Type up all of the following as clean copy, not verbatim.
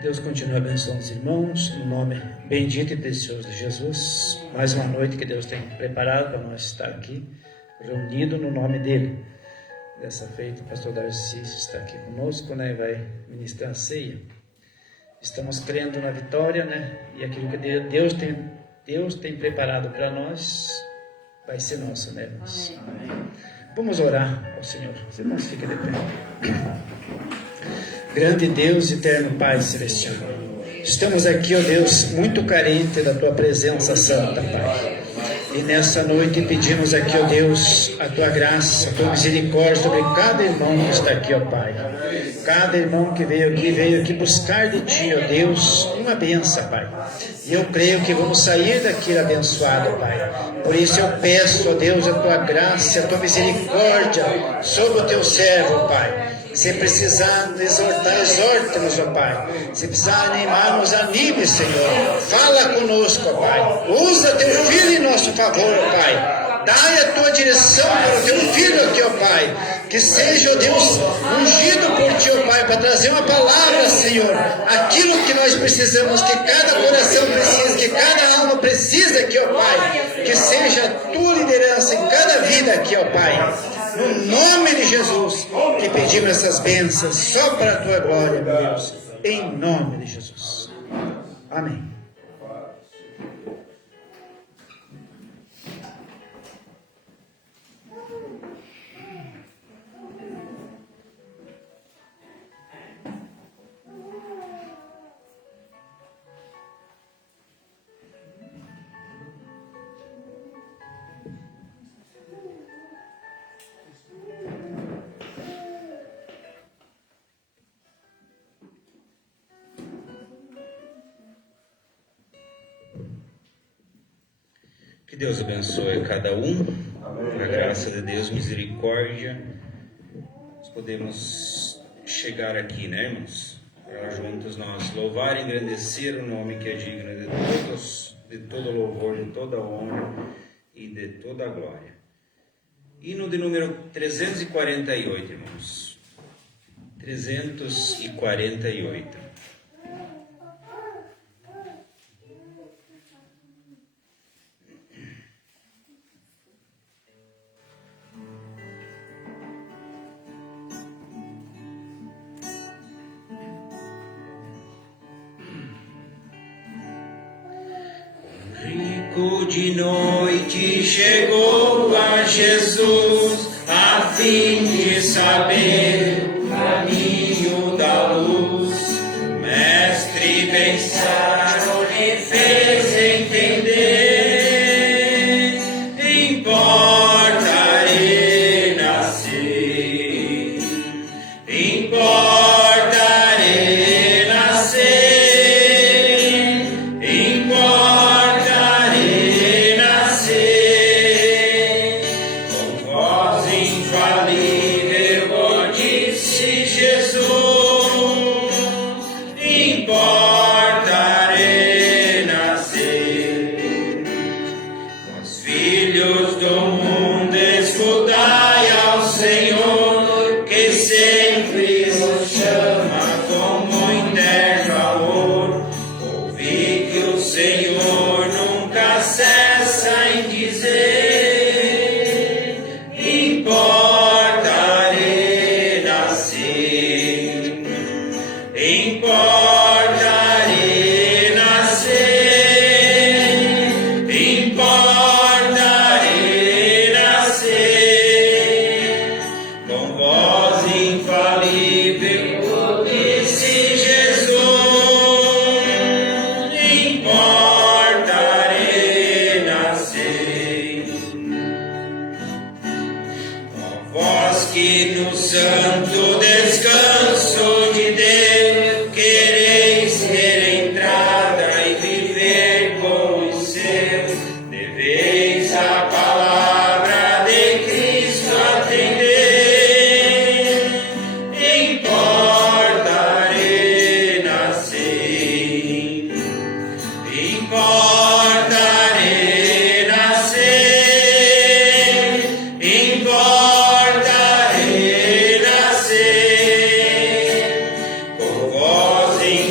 Deus continue abençoando os irmãos, no nome bendito e precioso de Jesus. Mais uma noite que Deus tem preparado para nós estar aqui, reunido no nome dEle. Dessa feita, o pastor Darcy está aqui conosco, né, e vai ministrar a ceia. Estamos crendo na vitória, né, e aquilo que Deus tem preparado para nós, vai ser nosso, né, irmãos? Vamos orar ao Senhor. Os irmãos fiquem de pé. Grande Deus, eterno Pai Celestial, estamos aqui, ó Deus, muito carente da Tua presença santa, Pai. E nessa noite pedimos aqui, ó Deus, a Tua graça, a Tua misericórdia sobre cada irmão que está aqui, ó Pai. Cada irmão que veio aqui buscar de Ti, ó Deus, uma bênção, Pai. E eu creio que vamos sair daqui abençoado, Pai. Por isso eu peço, ó Deus, a Tua graça, a Tua misericórdia sobre o Teu servo, Pai. Se precisar exortar, exorta-nos, ó Pai. Se precisar animar, nos anime, Senhor. Fala conosco, ó Pai. Usa Teu Filho em nosso favor, ó Pai. Dai a Tua direção para o Teu Filho aqui, ó Pai. Que seja, ó Deus, ungido por Ti, ó Pai, para trazer uma palavra, Senhor. Aquilo que nós precisamos, que cada coração precisa, que cada alma precisa aqui, ó Pai. Que seja a Tua liderança em cada vida aqui, ó Pai. No nome de Jesus, que pedimos essas bênçãos só para a Tua glória, meu Deus. Em nome de Jesus. Amém. Que Deus abençoe cada um, com a graça de Deus, misericórdia. Nós podemos chegar aqui, né, irmãos? Para juntos nós louvar e engrandecer o nome que é digno de todo louvor, de toda honra e de toda glória. Hino de número 348, irmãos. 348. De noite chegou a Jesus, a fim de saber o caminho da luz. Mestre pensaram e fez entender, importa renascer, importa renascer.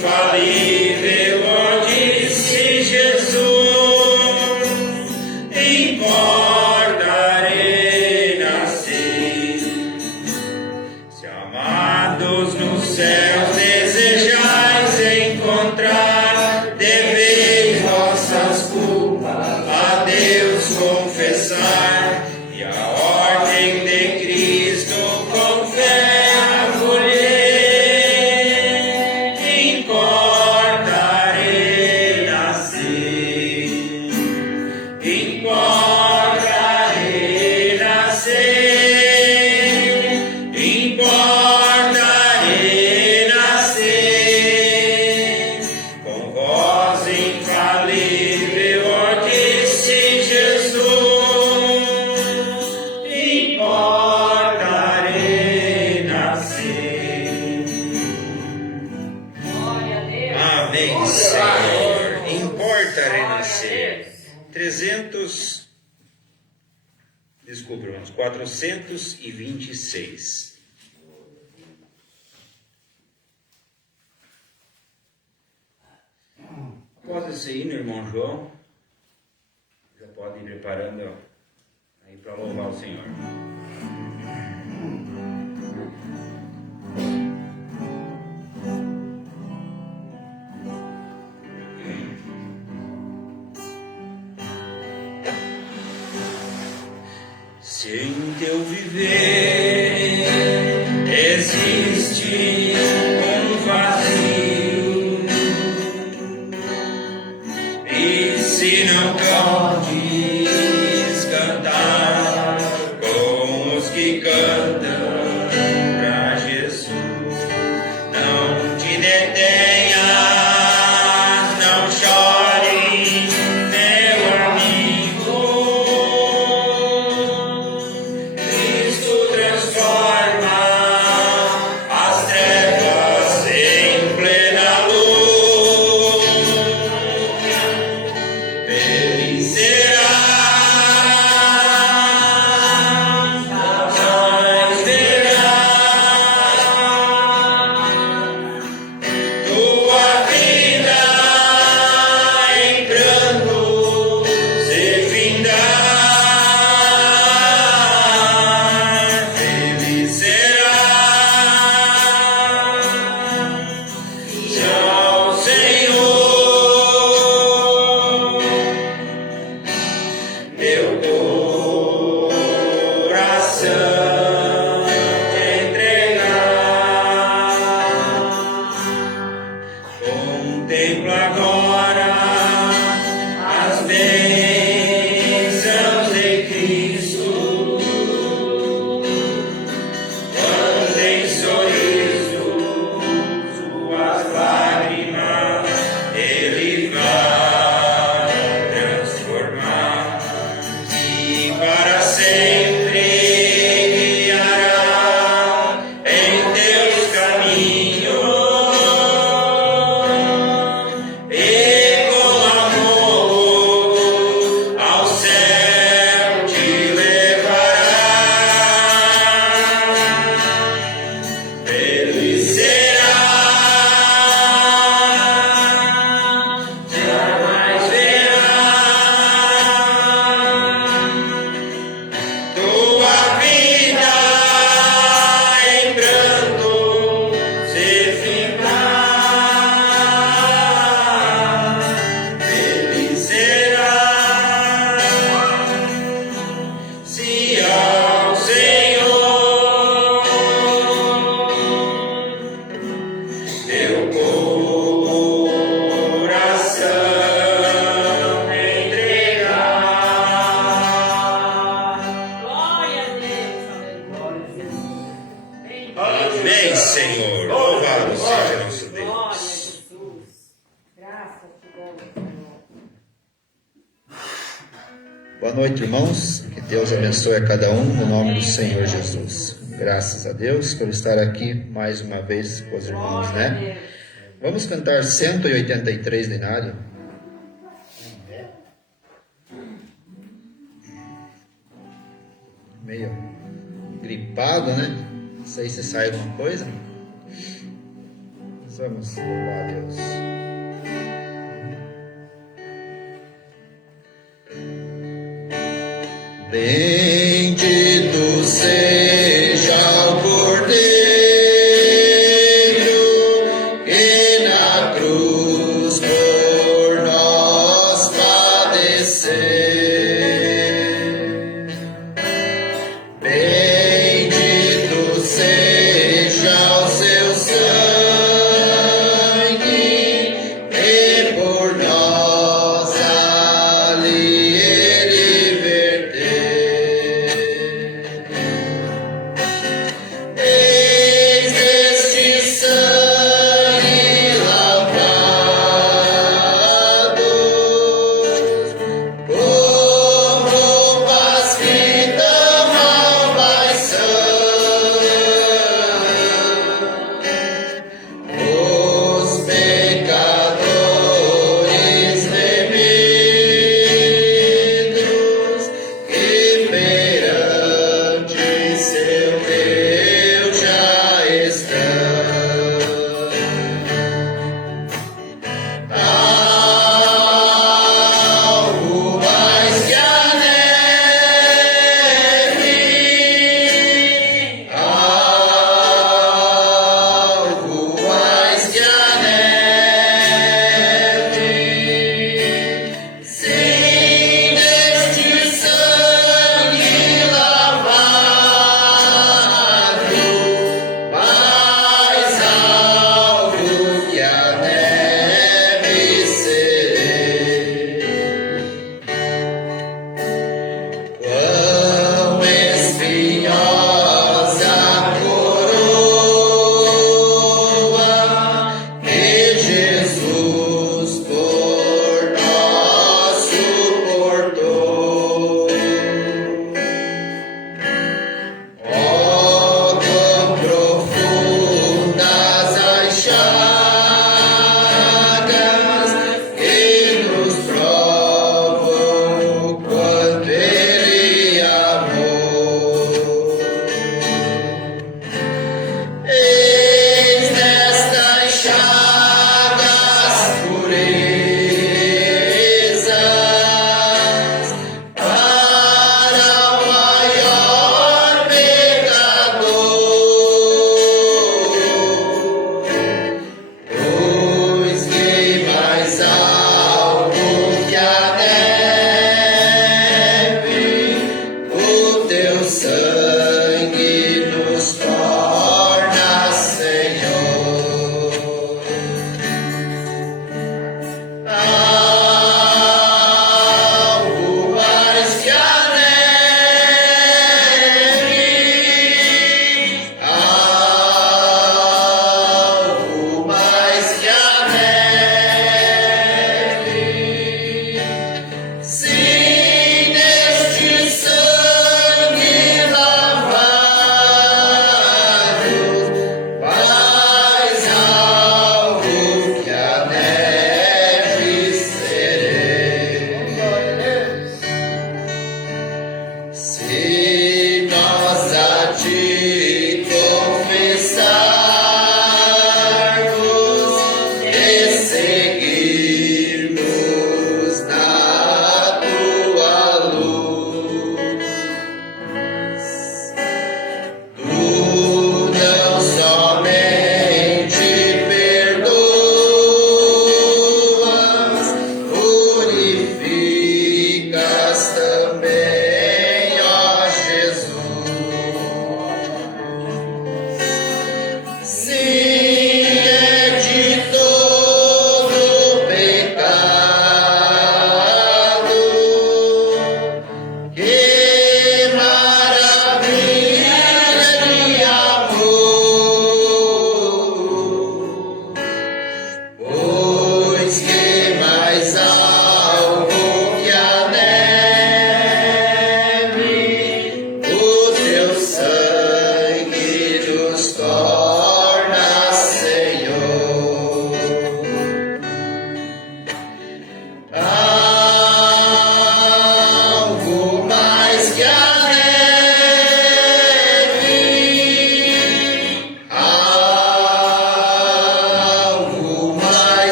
Fala Amém, Senhor. Importa renascer. 426. Após esse hino, irmão João, já pode ir preparando aí para louvar o Senhor. Se em teu viver existe um vazio, e se não podes cantar com os que cantam pra Jesus, não te detenhas, não chores, meu amigo. Cristo transforma as trevas em plena luz. Feliz serás, jamais verás tua vida em pranto se findar. Feliz serás, tchau, Senhor, meu coração te entregar. Contempla agora as bênçãos de Cristo, quando em sorriso suas lágrimas Ele vai transformar e para sempre guiará em teus caminhos e com amor ao céu te levará. Feliz serás, jamais verás tua vida em pranto se findar. Feliz serás, se ao Senhor teu coração entregar. Glória a Deus, aleluia. Amém, Senhor. Louvado seja nosso Glória a Deus. Jesus. Graças te damos, Senhor. Boa noite, irmãos. Que Deus abençoe a cada um no nome do Senhor Jesus. Graças a Deus por estar aqui mais uma vez com os irmãos, Glória a né? Deus. Vamos cantar 183 de Nádia. Meio gripado, né? Não sei se sai alguma coisa. Mas vamos louvar a Deus. Bendito seja o Cordeiro que na cruz por nós padeceu. Bendito seja o seu sangue e por nós ali ele verteu.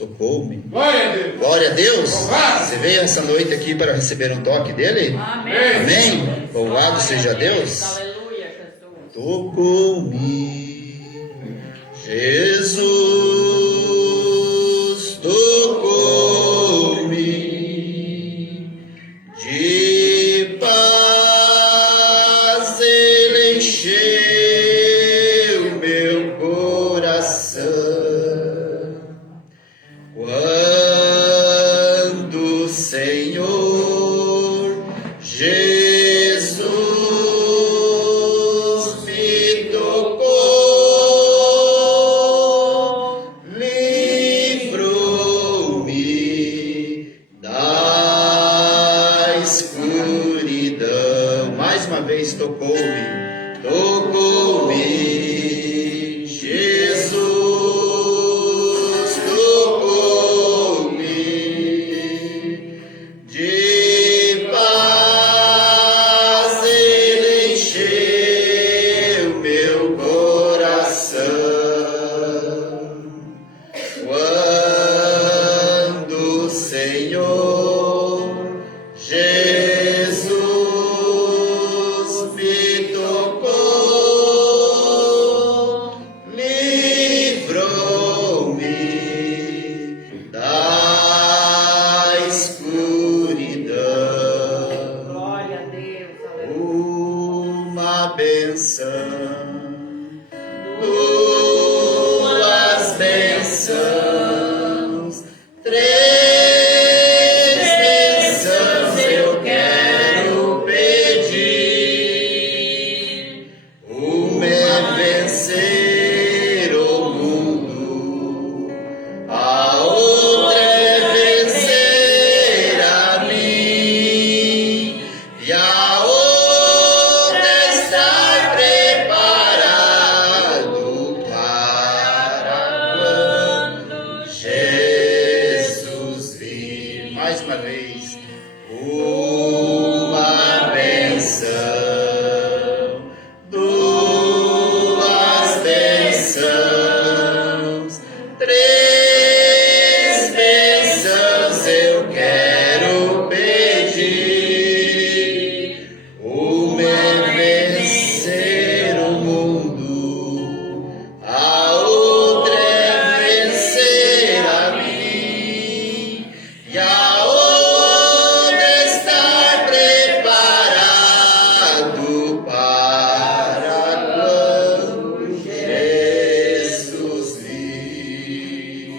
tocou-me. Glória a Deus. Glória a Deus. Louvado. Você veio essa noite aqui para receber um toque dele? Amém. Amém? Louvado seja Deus. Aleluia, Jesus. Tocou-me, Jesus, tocou-me, de paz ele encheu meu coração. Quando o Senhor Jesus me tocou, livrou-me da escuridão. Mais uma vez tocou-me, tocou-me, Jesus tocou-me, de paz ele encheu meu coração. Quando o Senhor Jesus me tocou, livrou-me da escuridão. Glória a Deus. Aleluia. Uma benção, duas bênçãos, três bênçãos eu quero pedir. Uma é vencer o mundo, a outra é vencer a mim, e a outra é estar preparado para quando Jesus vir. Mais uma vez, uma benção, duas bênçãos, três bênçãos eu quero pedir. Uma é vencer o mundo, a outra é vencer a mim, e a outra é estar preparado para quando Jesus vir.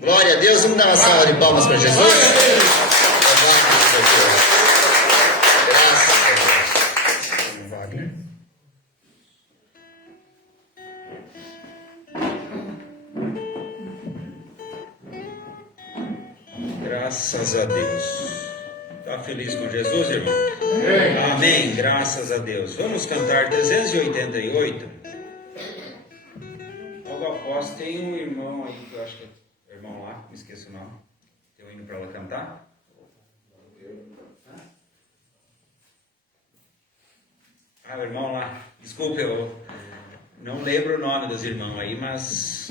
Glória a Deus, vamos dar uma salva de palmas para Jesus. Louvado seja Deus. Graças a Deus. Wagner. Graças a Deus. Está feliz com Jesus, irmão? Amém. Graças a Deus. Vamos cantar 388. Logo após tem um irmão aí, que eu acho que é o irmão lá, me esqueço o nome. Tem um hino para ela cantar? Ah, o irmão lá. Desculpe, eu não lembro o nome dos irmãos aí, mas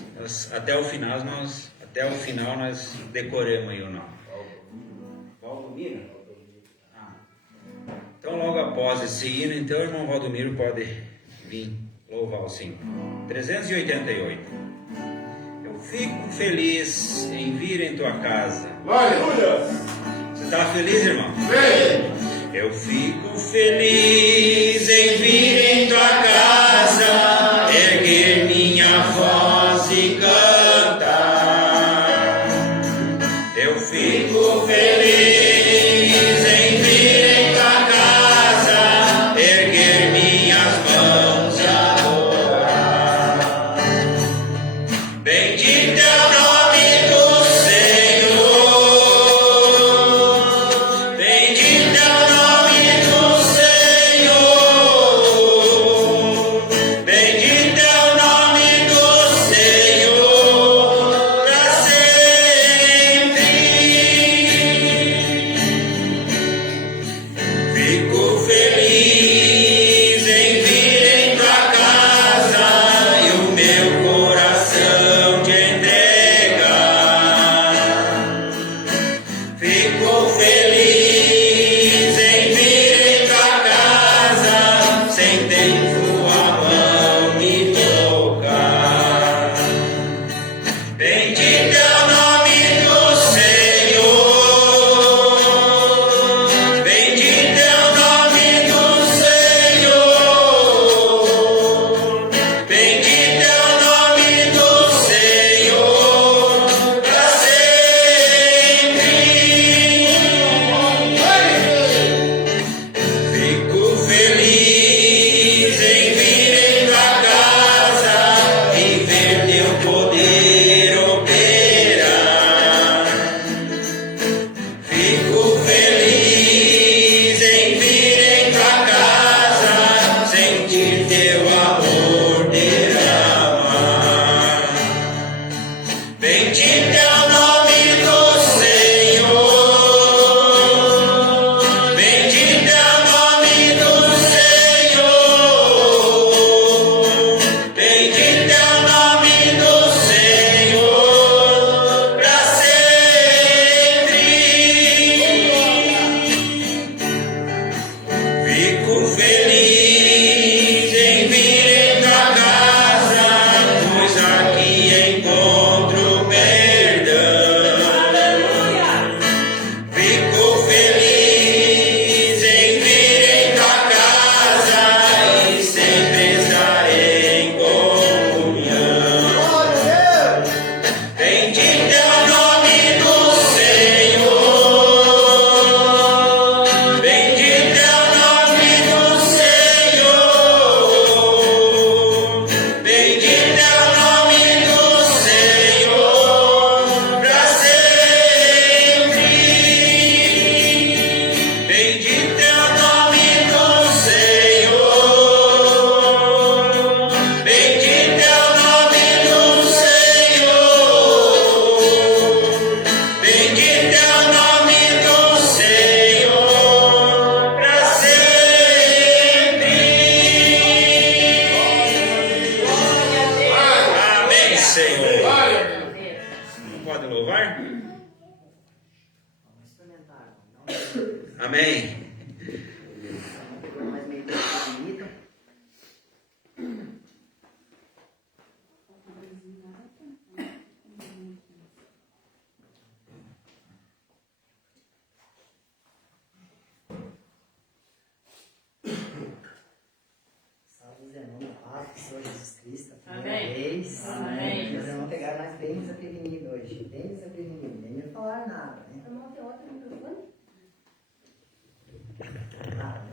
até o final nós decoramos aí o nome. Valdomiro? Ah. Então logo após esse hino, então o irmão Valdomiro pode vir louvar o Senhor. 388. Eu fico feliz em vir em tua casa. Aleluia. Você está feliz, irmão? Vem. Eu fico feliz em vir em tua casa, erguer minha voz e cantar. Eu fico feliz em vir em tua casa, erguer minhas mãos e adorar. Bendito é o nome do Senhor. Bendito é o nome do Senhor. Bendito é o nome do Senhor para sempre. Amém. Mais meio bonita. Salve, irmão, na paz do Senhor Jesus Cristo, a primeira Amém. vez. Amém. Meus irmãos pegaram nós bem desprevenidos hoje, bem desprevenidos, nem me falaram nada, né? Irmão, tem outro microfone? Ah,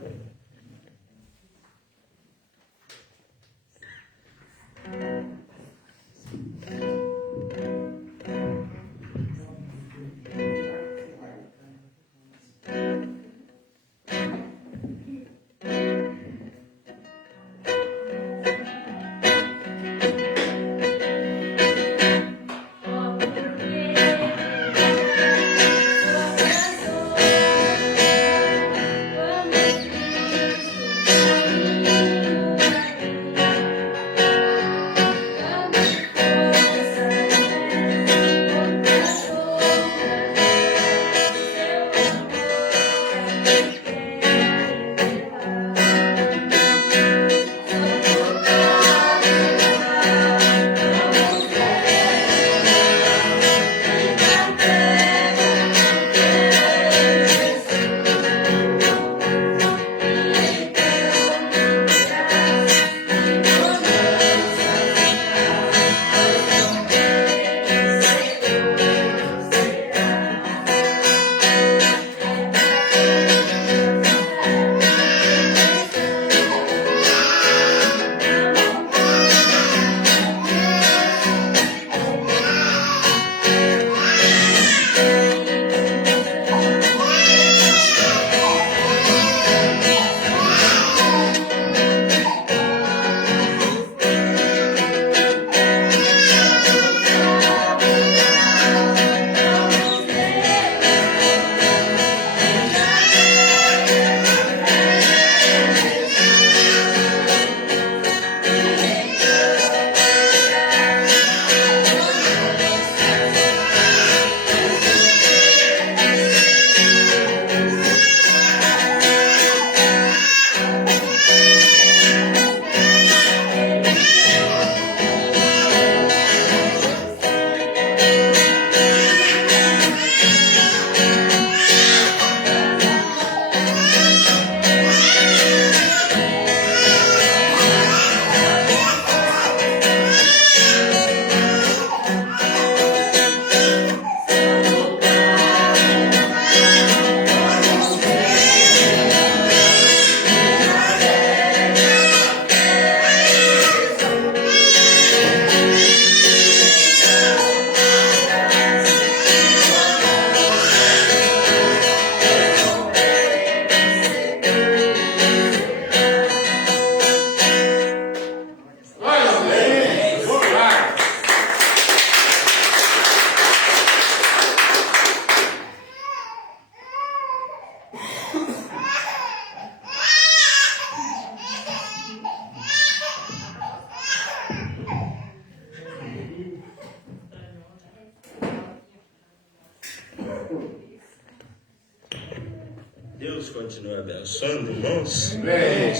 Deus continue abençoando, irmãos. Amém.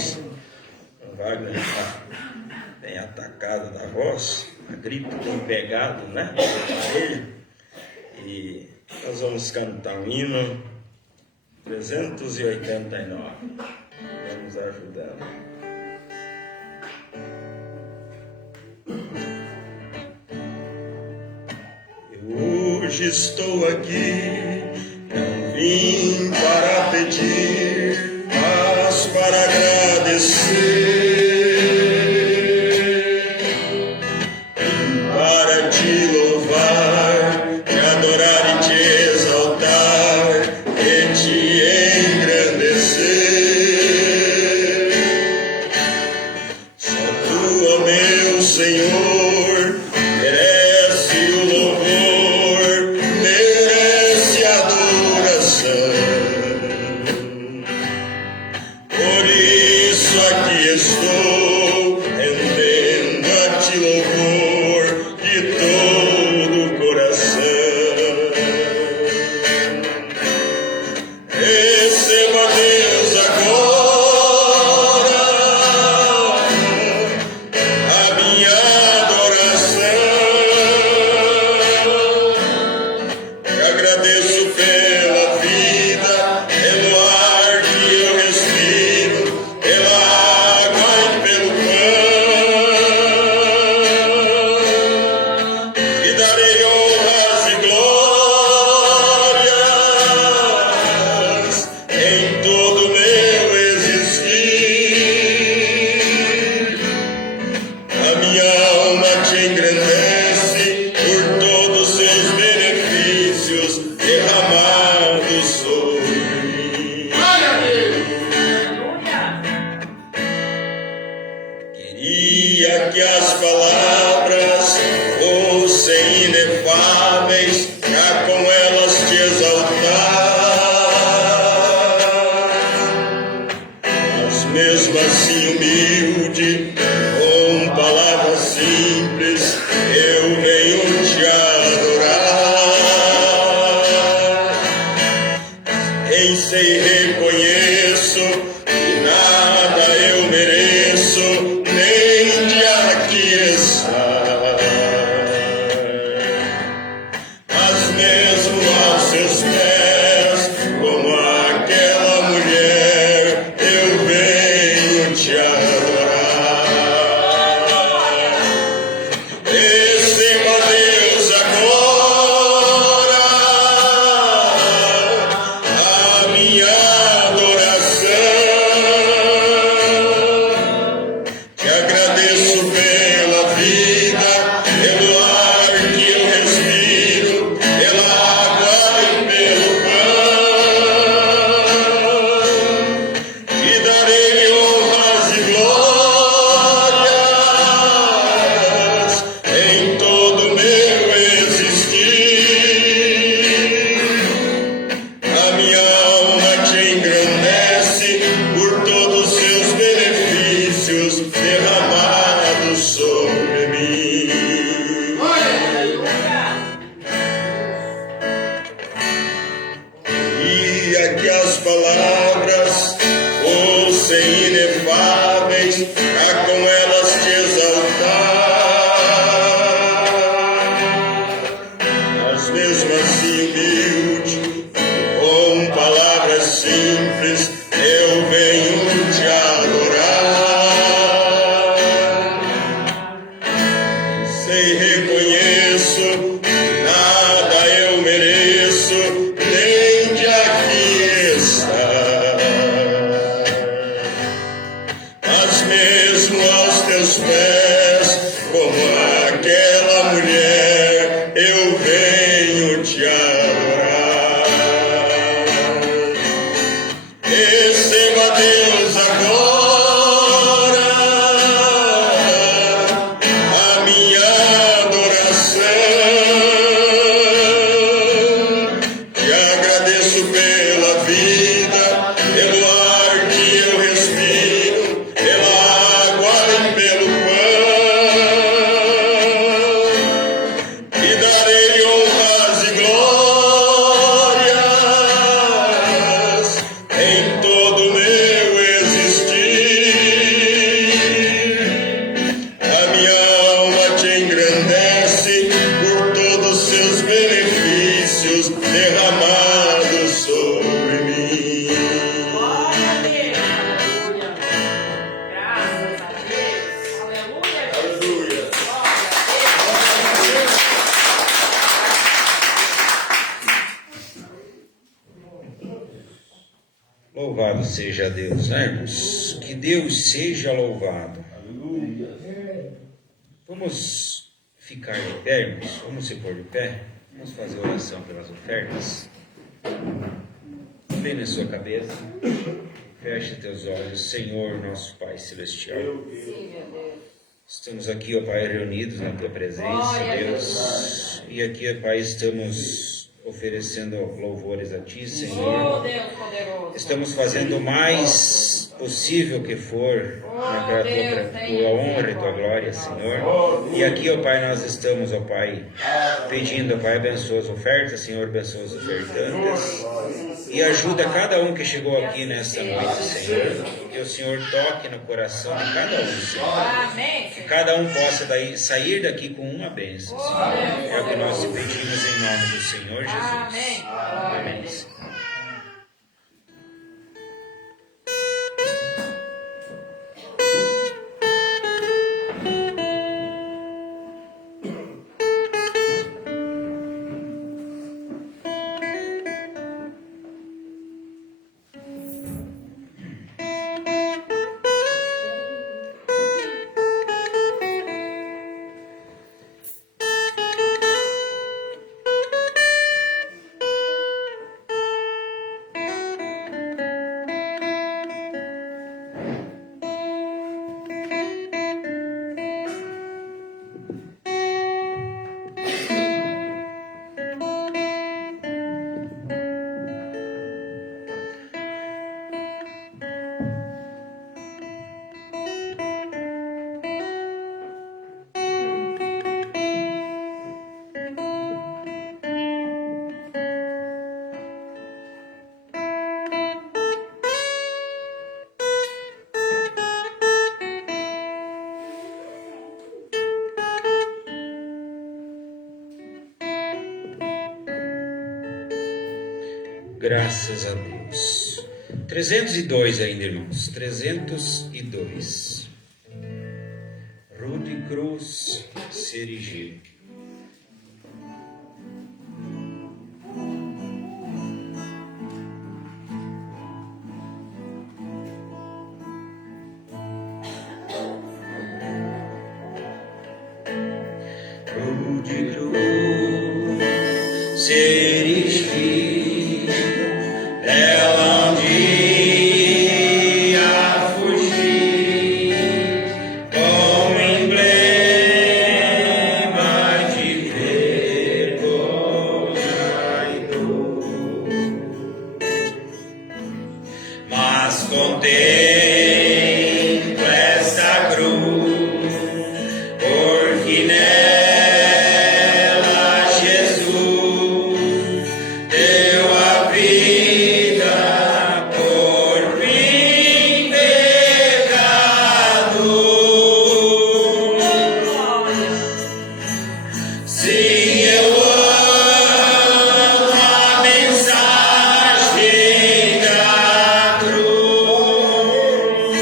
O Wagner está bem atacado da voz, a gripe tem pegado, né? Ele. E nós vamos cantar um hino 389. Vamos ajudar. Eu hoje estou aqui, não vim para pedir, mas para agradecer. Vim para te louvar, te adorar e te exaltar, e te engrandecer. Só tu, ó meu Senhor, merece o louvor, merece a adoração. derramado sobre mim. Queria que as palavras fossem inefáveis, pra com elas te exaltar, mas mesmo assim humilde, com palavras simples, eu venho te adorar. Em sei reconheço que nada eu mereço, nem de aqui estar, mas mesmo aos seus pés, como aquela mulher, eu venho te adorar. Receba, Deus, agora a minha adoração. Te agradeço pela vida, pelo ar que eu respiro, pela água e pelo pão. Te darei honras e glórias em todo o meu existir. A minha alma te engrandece por todos os seus benefícios derramados sobre mim. Queria que as palavras fossem inefáveis, pra com elas te exaltar, mas mesmo assim humilde, com palavras simples, eu venho te adorar. Sei, reconheço, nada eu mereço, nem de aqui estar, mas mesmo aos teus pés, como aquela mulher, eu venho te adorar. Receba, Deus, agora a minha adoração. Te agradeço pela vida, pelo ar que eu respiro, pela água e pelo pão. Te darei honras e glórias em todo o meu existir. A minha alma te engrandece por todos os seus benefícios derramados sobre mim. Glória a Deus. Aleluia. Graças a Deus. Aleluia. Aleluia. Louvado seja Deus, né, irmãos? Que Deus seja louvado. Vamos ficar de pé, irmãos? Vamos se pôr de pé? Vamos fazer oração pelas ofertas. Bem na sua cabeça. Feche teus olhos. Senhor, nosso Pai Celestial. Sim, meu Deus. Estamos aqui, ó Pai, reunidos na Tua presença, Glória a Deus. E aqui, ó Pai, estamos oferecendo louvores a Ti, Oh, Senhor. Deus poderoso. Estamos fazendo o mais possível que for para a tua honra e Tua glória, Senhor. E aqui, ó Pai, nós estamos, ó Pai, pedindo, ó Pai, abençoa as ofertas, Senhor, abençoa os ofertantes. E ajuda cada um que chegou aqui nesta noite, Senhor. Que o Senhor toque no coração de cada um, Senhor. Amém. Que cada um possa sair daqui com uma bênção, Senhor. É o que nós te pedimos em nome do Senhor Jesus. Amém. Amém. Graças a Deus. 302 ainda, irmãos. 302. Rude Cruz Serigê. Rude Cruz Serigê, ela um dia fugir como emblema de vergonha e dor, mas contemplo esta cruz, porque nela Jesus deu a vida por mim, pecador. Sim, eu amo a mensagem da cruz.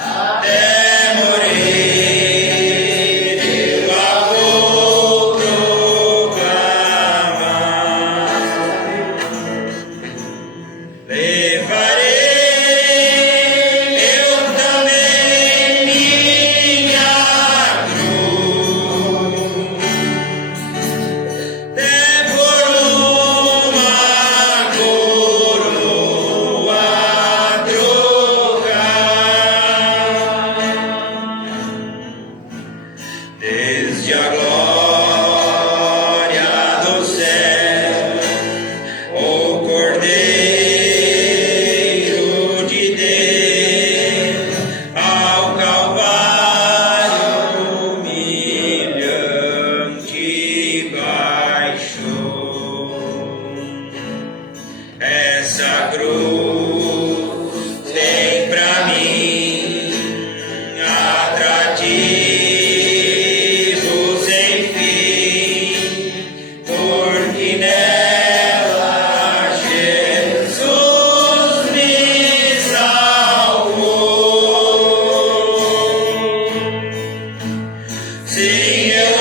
Até morrer eu a vou proclamar. Levarei eu também minha cruz, até por uma coroa trocar. Desde a glória do céu, o Cordeiro de Deus ao Calvário humilhante baixou. Essa cruz tem pra mim atrativo sem fim, porque nela Jesus me salvou. Sim, eu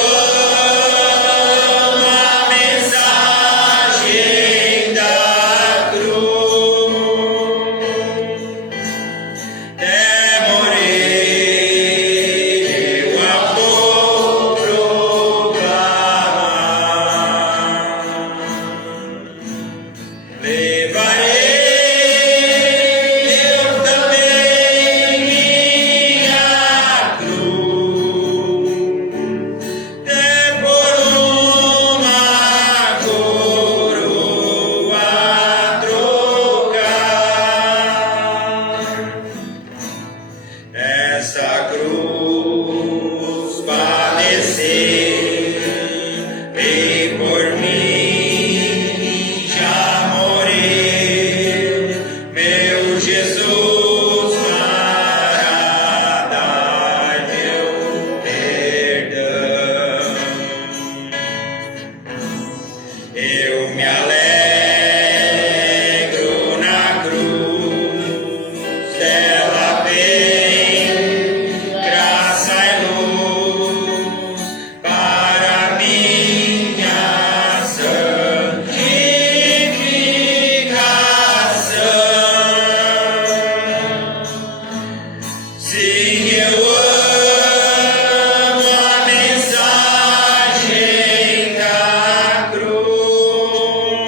amo a mensagem da cruz. Até morrer eu a vou proclamar. Levarei eu também minha cruz, até por uma coroa trocar. Essa cruz padecer e por mim já morreu, meu Jesus para dar meu perdão. Eu me alegro na cruz, ela vem graça e luz para minha santificação. Sim, eu amo a mensagem da cruz.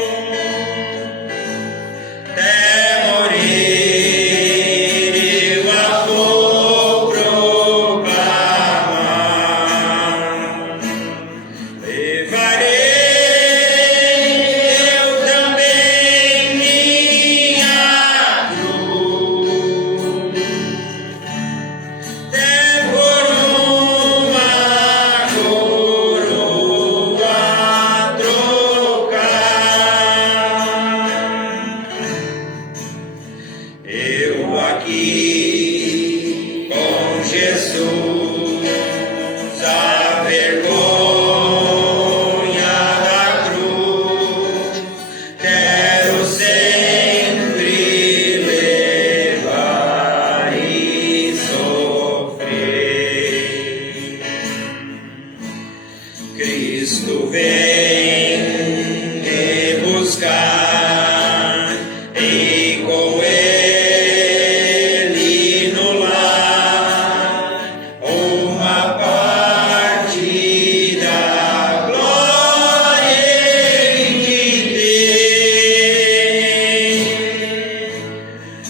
buscar e com ele no lar uma parte da glória ele te tem.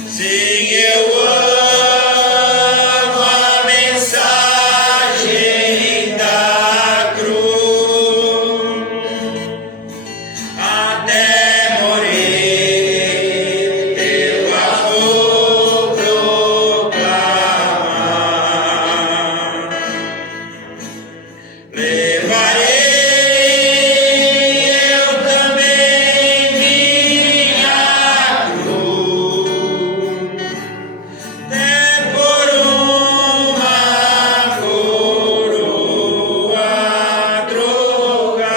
Sim, eu amo a mensagem da cruz. Até morrer, teu amor proclamar. Levarei eu também minha cruz, até por uma coroa trocar.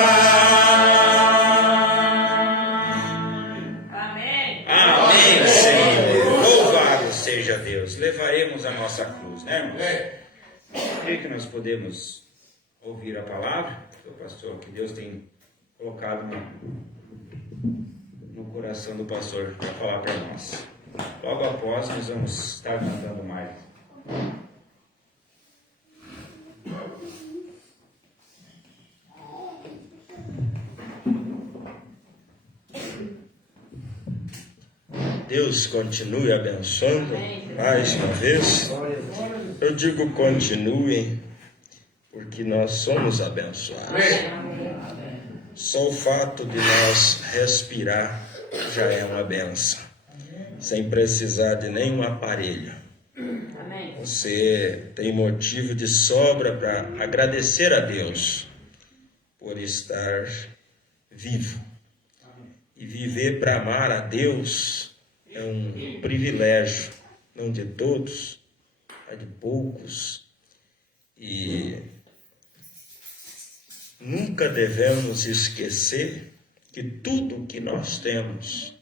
Amém. Amém, Senhor. Louvado seja Deus. Levaremos a nossa cruz, né, irmãos? Creio que nós podemos ouvir a palavra do pastor, que Deus tem colocado no coração do pastor para falar para nós. Logo após, nós vamos estar cantando mais. Deus continue abençoando mais uma vez. Eu digo continue, porque nós somos abençoados. Só o fato de nós respirar já é uma benção, sem precisar de nenhum aparelho. Amém. Você tem motivo de sobra para agradecer a Deus por estar vivo. E viver para amar a Deus é um privilégio, não de todos, é de poucos. E nunca devemos esquecer que tudo que nós temos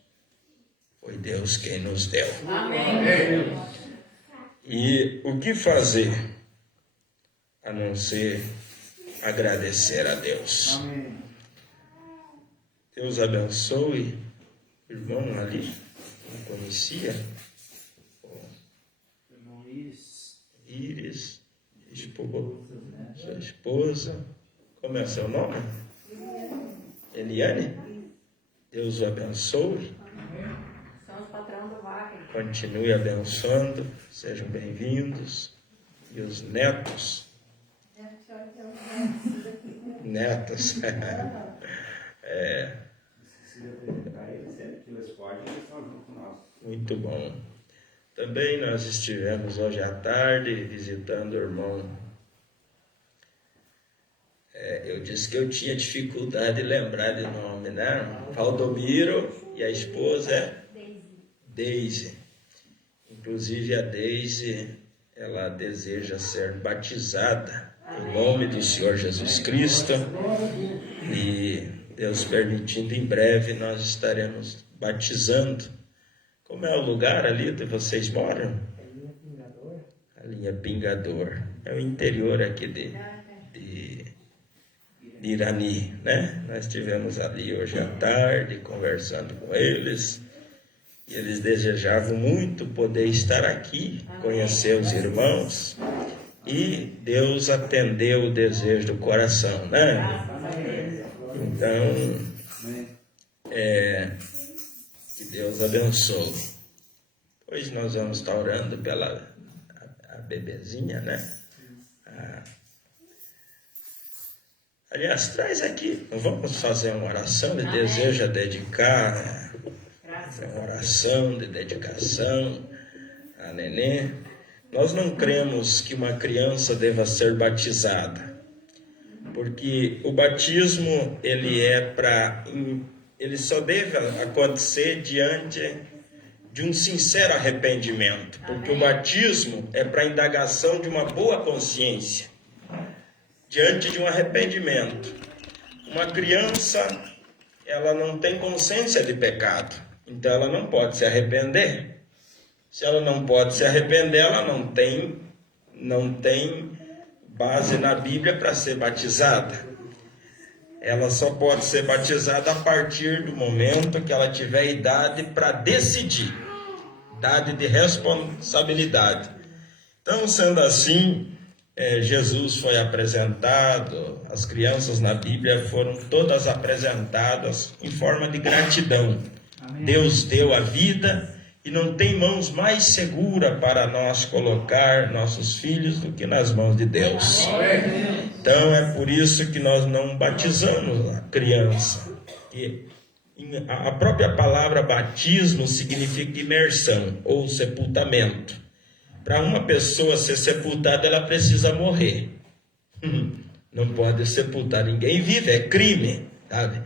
foi Deus quem nos deu. Amém. E o que fazer a não ser agradecer a Deus? Deus abençoe o irmão ali, não conhecia, Irmão Iris, sua esposa, como é seu nome? Eliane? Deus o abençoe, São os patrões do Wagner. continue abençoando, sejam bem-vindos. E os netos? Netos. Muito bom. Também nós estivemos hoje à tarde visitando o irmão. Eu disse que eu tinha dificuldade de lembrar de nome, né? Valdomiro, e a esposa é Deise. Inclusive a Deise, ela deseja ser batizada em nome do Senhor Jesus Cristo. E Deus permitindo, em breve nós estaremos batizando. Como é o lugar ali onde vocês moram? A linha Pingador. É o interior aqui de Irani, né? Nós estivemos ali hoje à tarde conversando com eles. E eles desejavam muito poder estar aqui, conhecer os irmãos. E Deus atendeu o desejo do coração, né? Então, que Deus abençoe. Hoje nós vamos estar orando pela a bebezinha, né? Aliás, traz aqui, vamos fazer uma oração de desejo a dedicar, uma oração de dedicação a Nenê. Nós não cremos que uma criança deva ser batizada, porque o batismo ele só deve acontecer diante de um sincero arrependimento, porque o batismo é para indagação de uma boa consciência, diante de um arrependimento. Uma criança, ela não tem consciência de pecado, então ela não pode se arrepender. Se ela não pode se arrepender, ela não tem base na Bíblia para ser batizada. ela só pode ser batizada a partir do momento que ela tiver idade para decidir, idade de responsabilidade. Então, sendo assim, Jesus foi apresentado, as crianças na Bíblia foram todas apresentadas em forma de gratidão. Amém. Deus deu a vida e não tem mãos mais seguras para nós colocar nossos filhos do que nas mãos de Deus. Amém. Então é por isso que nós não batizamos a criança. E a própria palavra batismo significa imersão ou sepultamento. Para uma pessoa ser sepultada, ela precisa morrer. Não pode sepultar ninguém vivo, é crime, sabe?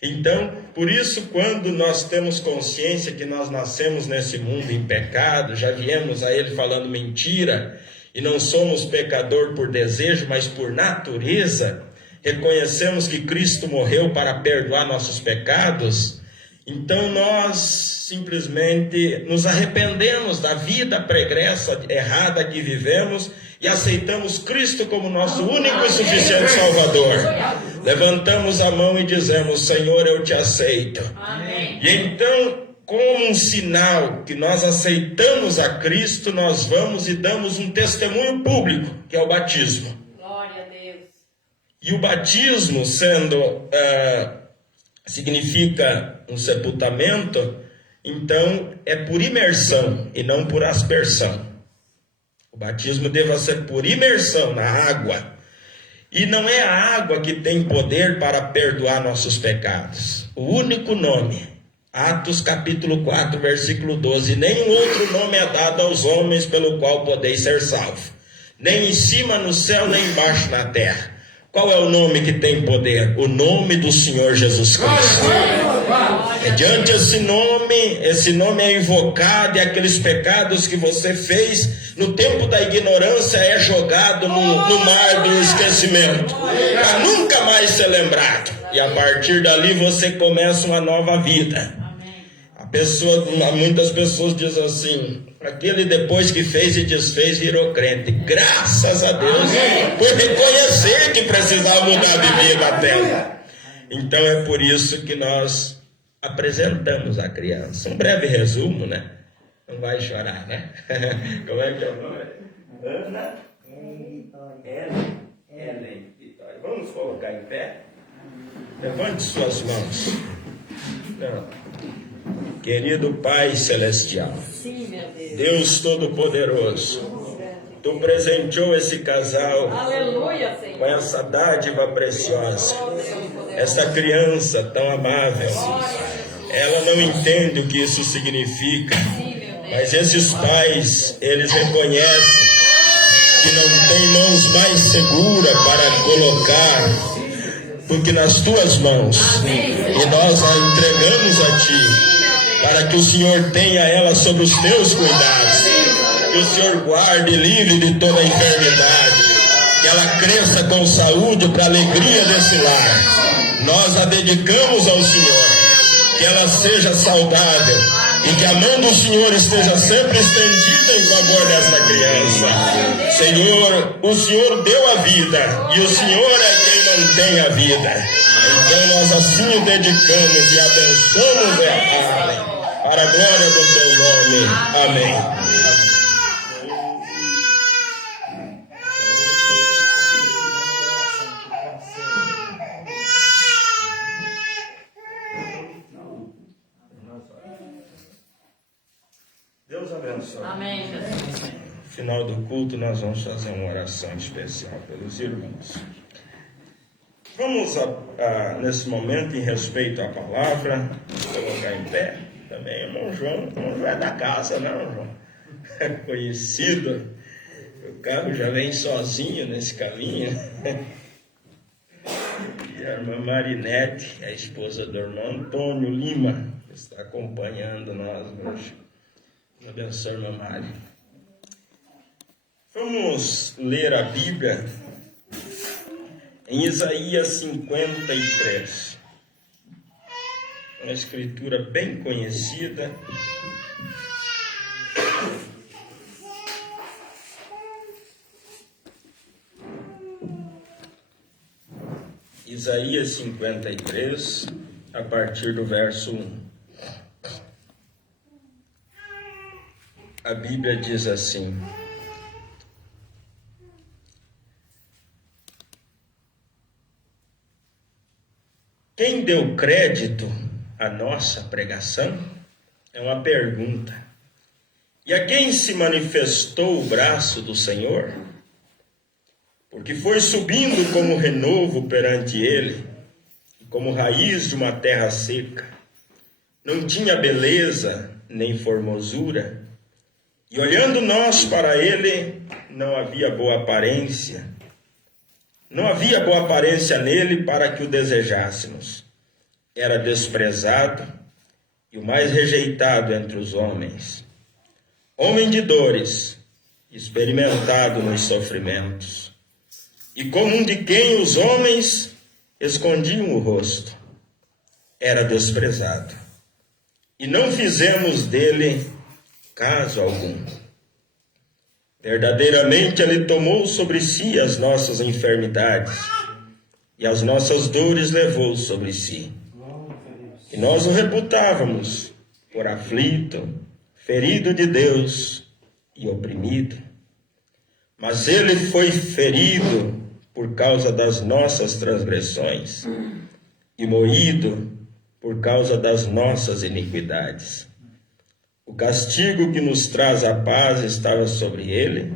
Então, por isso, quando nós temos consciência que nós nascemos nesse mundo em pecado, já viemos a ele falando mentira, e não somos pecador por desejo, mas por natureza, reconhecemos que Cristo morreu para perdoar nossos pecados, então nós simplesmente nos arrependemos da vida pregressa, errada que vivemos e aceitamos Cristo como nosso único e suficiente Salvador. Levantamos a mão e dizemos: Senhor, eu te aceito. Amém. E então, como um sinal que nós aceitamos a Cristo, nós vamos e damos um testemunho público, que é o batismo. Glória a Deus. E o batismo, significa um sepultamento, então é por imersão e não por aspersão. O batismo deve ser por imersão na água. E não é a água que tem poder para perdoar nossos pecados. O único nome, Atos capítulo 4, versículo 12: nenhum outro nome é dado aos homens pelo qual podeis ser salvos, nem em cima no céu, nem embaixo na terra. Qual é o nome que tem poder? O nome do Senhor Jesus Cristo. Mediante esse nome é invocado, e aqueles pecados que você fez no tempo da ignorância é jogado no mar do esquecimento, para nunca mais ser lembrado. E a partir dali você começa uma nova vida. Muitas pessoas dizem assim: aquele depois que fez e desfez virou crente. Graças a Deus, por reconhecer que precisava mudar de vida até. Então é por isso que nós apresentamos a criança. Um breve resumo, né? Não vai chorar, né? Como é que é o nome? Ana Ellen Vitória. Vamos colocar em pé? Levante suas mãos. Não. Querido Pai Celestial, Sim, meu Deus. Deus Todo-Poderoso, Tu presenteou esse casal, Aleluia, Senhor, com essa dádiva preciosa, essa criança tão amável. Ela não entende o que isso significa, mas esses pais, eles reconhecem que não tem mãos mais seguras para colocar do que nas Tuas mãos, e nós a entregamos a Ti, para que o Senhor tenha ela sob os Teus cuidados, que o Senhor guarde e livre de toda enfermidade, que ela cresça com saúde para a alegria desse lar. Nós a dedicamos ao Senhor, que ela seja saudável e que a mão do Senhor esteja sempre estendida em favor desta criança. Senhor, o Senhor deu a vida e o Senhor é quem mantém a vida. Então nós assim o dedicamos e abençoamos ela, para a glória do Teu nome. Amém. Deus abençoe. Amém, Jesus. No final do culto nós vamos fazer uma oração especial pelos irmãos. Vamos, nesse momento, em respeito à palavra, colocar em pé também irmão João. Irmão João é da casa, não, João? É conhecido. O carro já vem sozinho nesse caminho. E a irmã Marinete, a esposa do irmão Antônio Lima, que está acompanhando nós hoje. Deus abençoe, irmã Mari. Vamos ler a Bíblia em Isaías 53. Uma escritura bem conhecida. Isaías 53, a partir do verso 1. A Bíblia diz assim: quem deu crédito à nossa pregação? É uma pergunta. E a quem se manifestou o braço do Senhor? Porque foi subindo como renovo perante ele, como raiz de uma terra seca. Não tinha beleza nem formosura, e olhando nós para ele, não havia boa aparência. Não havia boa aparência nele para que o desejássemos. Era desprezado e o mais rejeitado entre os homens. Homem de dores, experimentado nos sofrimentos. E como um de quem os homens escondiam o rosto. Era desprezado. E não fizemos dele caso algum. Verdadeiramente ele tomou sobre si as nossas enfermidades e as nossas dores levou sobre si. E nós o reputávamos por aflito, ferido de Deus e oprimido. Mas ele foi ferido por causa das nossas transgressões e moído por causa das nossas iniquidades. O castigo que nos traz a paz estava sobre ele,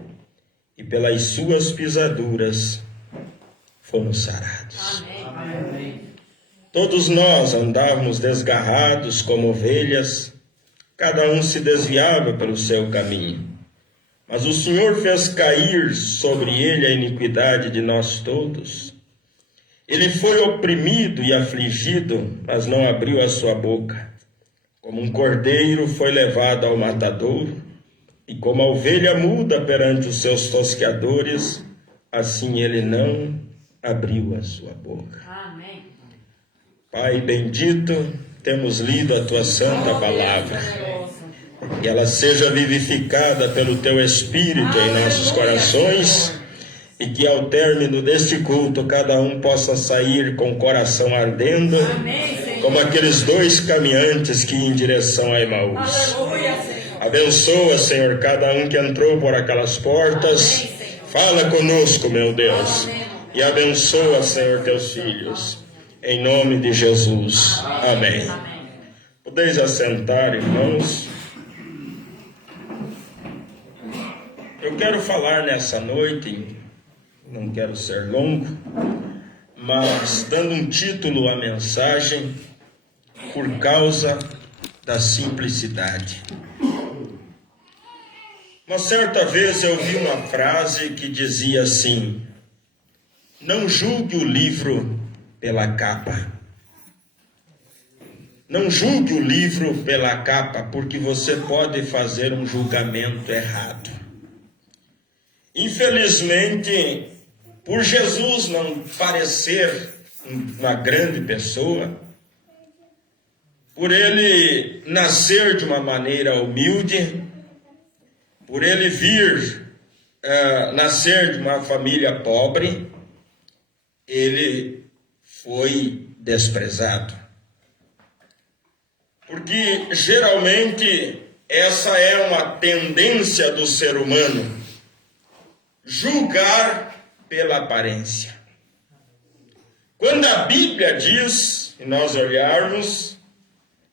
e pelas suas pisaduras fomos sarados. Amém. Todos nós andávamos desgarrados como ovelhas, cada um se desviava pelo seu caminho. Mas o Senhor fez cair sobre ele a iniquidade de nós todos. Ele foi oprimido e afligido, mas não abriu a sua boca. Como um cordeiro foi levado ao matadouro, e como a ovelha muda perante os seus tosqueadores, assim ele não abriu a sua boca. Amém. Pai bendito, temos lido a tua santa palavra, que ela seja vivificada pelo teu Espírito em nossos corações, e que ao término deste culto cada um possa sair com o coração ardendo, como aqueles dois caminhantes que iam em direção a Emaús. Abençoa, Senhor, cada um que entrou por aquelas portas. Fala conosco, meu Deus, e abençoa, Senhor, teus filhos, em nome de Jesus. Amém. Podeis assentar, irmãos. Eu quero falar nessa noite, não quero ser longo, mas dando um título à mensagem: por causa da simplicidade. Uma certa vez eu vi uma frase que dizia assim: não julgue o livro pela capa. Não julgue o livro pela capa, porque você pode fazer um julgamento errado. Infelizmente, por Jesus não parecer uma grande pessoa, por ele nascer de uma maneira humilde, por ele vir nascer de uma família pobre, ele foi desprezado. Porque geralmente essa é uma tendência do ser humano, julgar pela aparência. Quando a Bíblia diz, e nós olharmos,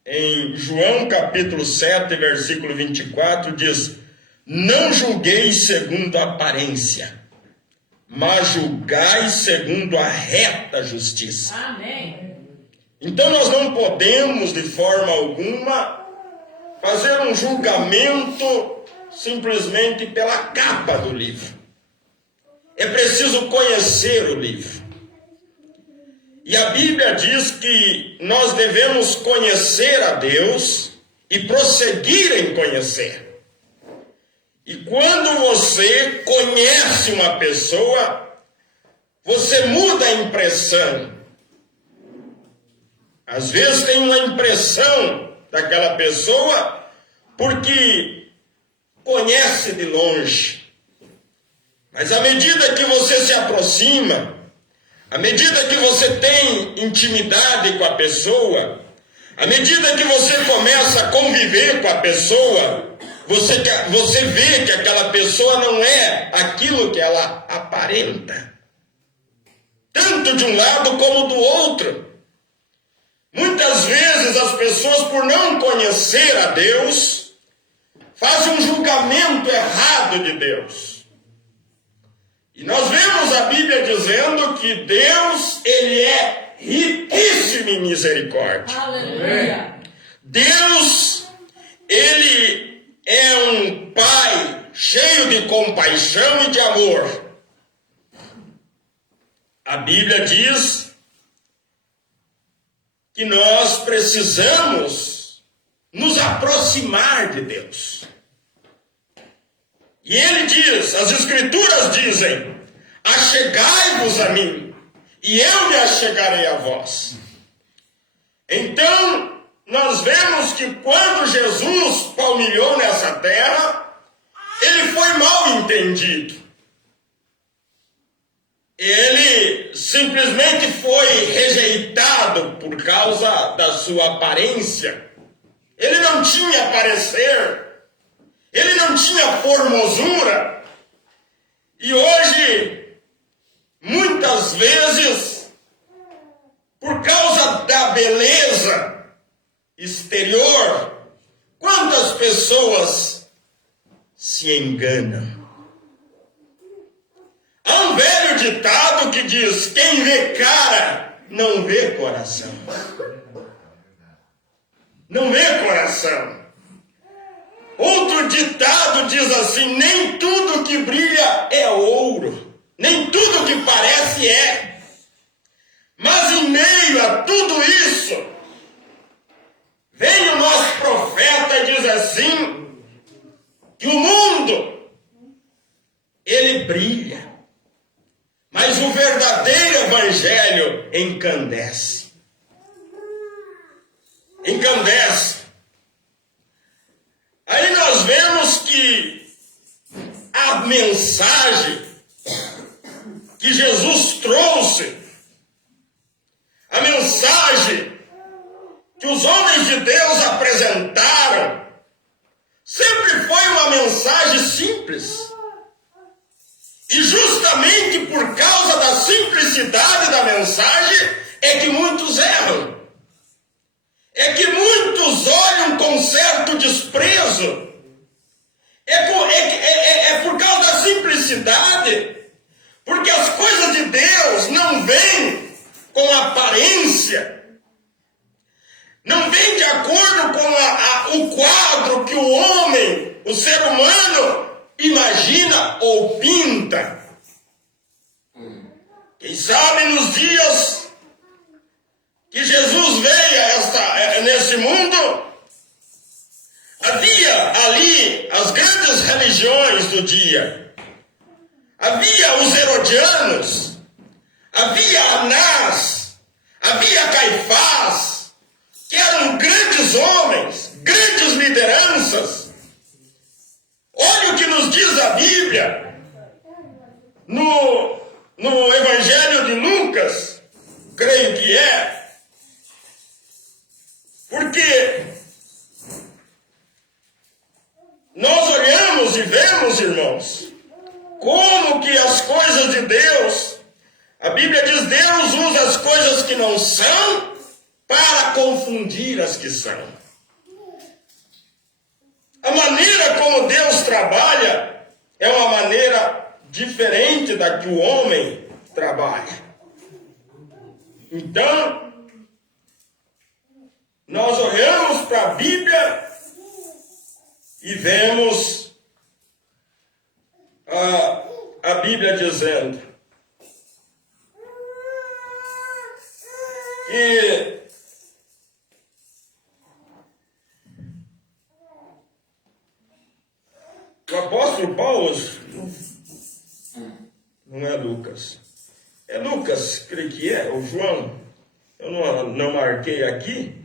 em João capítulo 7, versículo 24, diz: não julgueis segundo a aparência, mas julgai segundo a reta justiça. Amém. Então nós não podemos de forma alguma fazer um julgamento simplesmente pela capa do livro. É preciso conhecer o livro. E a Bíblia diz que nós devemos conhecer a Deus e prosseguir em conhecer. E quando você conhece uma pessoa, você muda a impressão. Às vezes tem uma impressão daquela pessoa porque conhece de longe. Mas à medida que você se aproxima, À medida que você tem intimidade com a pessoa, à medida que você começa a conviver com a pessoa, você vê que aquela pessoa não é aquilo que ela aparenta. Tanto de um lado como do outro. Muitas vezes as pessoas, por não conhecer a Deus, fazem um julgamento errado de Deus. E nós vemos a Bíblia dizendo que Deus, Ele é riquíssimo em misericórdia. Aleluia. Deus, Ele é um Pai cheio de compaixão e de amor. A Bíblia diz que nós precisamos nos aproximar de Deus. E Ele diz, as Escrituras dizem, achegai-vos a mim, e eu me achegarei a vós. Então, nós vemos que quando Jesus palmilhou nessa terra, Ele foi mal entendido. Ele simplesmente foi rejeitado por causa da sua aparência. Ele não tinha parecer, ele não tinha formosura. E hoje, muitas vezes, por causa da beleza exterior, quantas pessoas se enganam? Há um velho ditado que diz, quem vê cara, não vê coração. Não vê coração. Outro ditado diz assim, nem tudo que brilha é ouro, nem tudo que parece é. Mas em meio a tudo isso, vem o nosso profeta e diz assim, que o mundo, ele brilha. Mas o verdadeiro evangelho encandece. Encandece. Aí nós vemos que a mensagem que Jesus trouxe, a mensagem que os homens de Deus apresentaram, sempre foi uma mensagem simples. E justamente por causa da simplicidade da mensagem é que muitos erram. É que muitos olham com certo desprezo. É por causa da simplicidade. Porque as coisas de Deus não vêm com aparência. Não vêm de acordo com o quadro que o homem, o ser humano, imagina ou pinta. Quem sabe nos dias que Jesus veio nesse mundo, havia ali as grandes religiões do dia. Havia os herodianos, havia Anás, havia Caifás, que eram grandes homens, grandes lideranças. Olha o que nos diz a Bíblia no Evangelho de Lucas, creio que é, porque nós olhamos e vemos, irmãos, como que as coisas de Deus, a Bíblia diz, Deus usa as coisas que não são para confundir as que são. A maneira como Deus trabalha é uma maneira diferente da que o homem trabalha. Então, nós olhamos para a Bíblia e vemos a Bíblia dizendo que o apóstolo Paulo, não é Lucas, é Lucas, creio que é, ou João, eu não marquei aqui,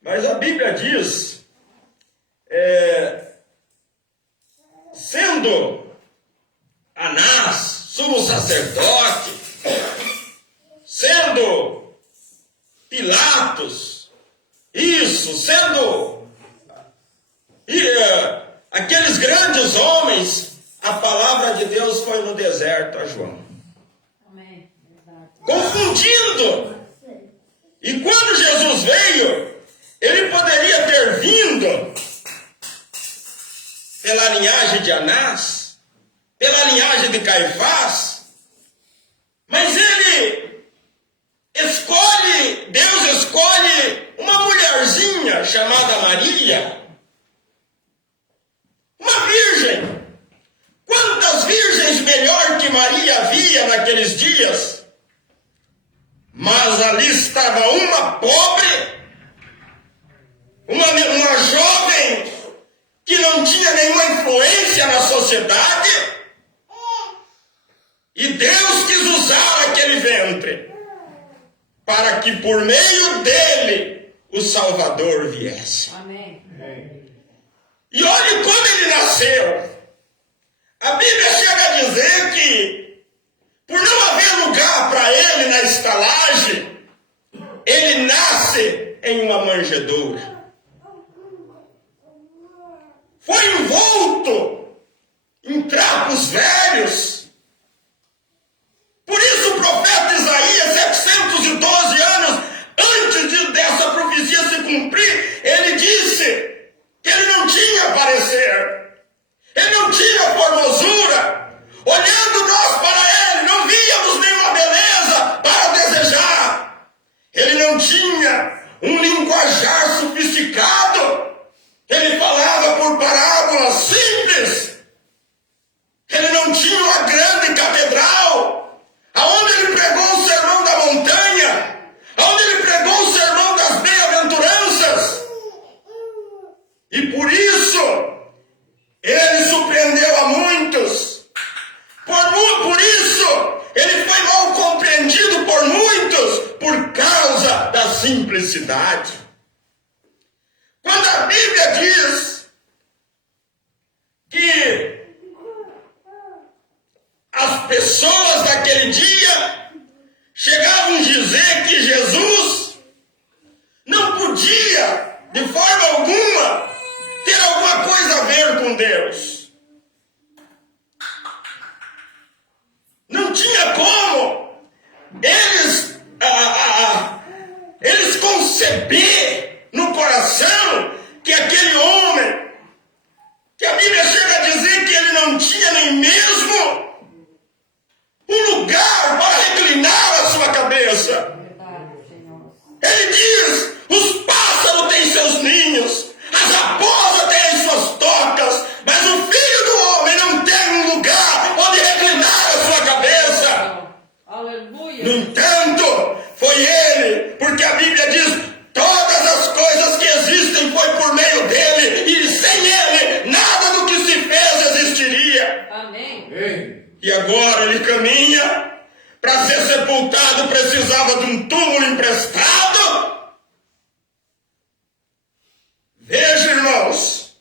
mas a Bíblia diz, sendo Anás sumo sacerdote, isso, aqueles grandes homens, a palavra de Deus foi no deserto a João. Amém. Verdade. Confundindo. E quando Jesus veio, ele poderia ter vindo pela linhagem de Anás, pela linhagem de Caifás, mas Deus escolhe uma mulherzinha chamada Maria, uma virgem. Quantas virgens melhor que Maria havia naqueles dias? Mas ali estava uma pobre, uma jovem que não tinha nenhuma influência na sociedade, e Deus quis usar aquele ventre para que por meio dele o Salvador viesse. Amém. E olhe como ele nasceu. A Bíblia chega a dizer que, por não haver lugar para ele na estalagem, ele nasce em uma manjedoura. Foi envolto em trapos velhos. Por isso o profeta Isaías, 712 anos antes dessa profecia se cumprir, ele disse que ele não tinha parecer, ele não tinha formosura. Olhando nós para ele, não víamos nenhuma beleza para desejar. Ele não tinha um linguajar sofisticado. Ele falava por parábolas simples. Ele não tinha uma grande catedral, aonde ele pregou o sermão da montanha, aonde ele pregou o sermão das bem-aventuranças. E por isso, ele surpreendeu a muitos. Por isso, ele foi mal compreendido por muitos, por causa da simplicidade. Quando a Bíblia diz que as pessoas daquele dia chegavam a dizer que Jesus não podia, de forma alguma, ter alguma coisa a ver com Deus. Não tinha como eles conceber no coração que aquele homem, que a Bíblia chega a dizer que ele não tinha nem mesmo um lugar para reclinar a sua cabeça. Verdade, Senhor. Ele diz: os pássaros têm seus ninhos, as raposas têm as suas tocas, mas o Filho do Homem não tem um lugar onde reclinar a sua cabeça. Aleluia. No entanto, foi ele, porque a Bíblia diz: todas as coisas que existem foi por meio dele, e sem ele nada do que se fez existiria. Amém. E agora ele caminha, para ser sepultado precisava de um túmulo emprestado. Veja, irmãos,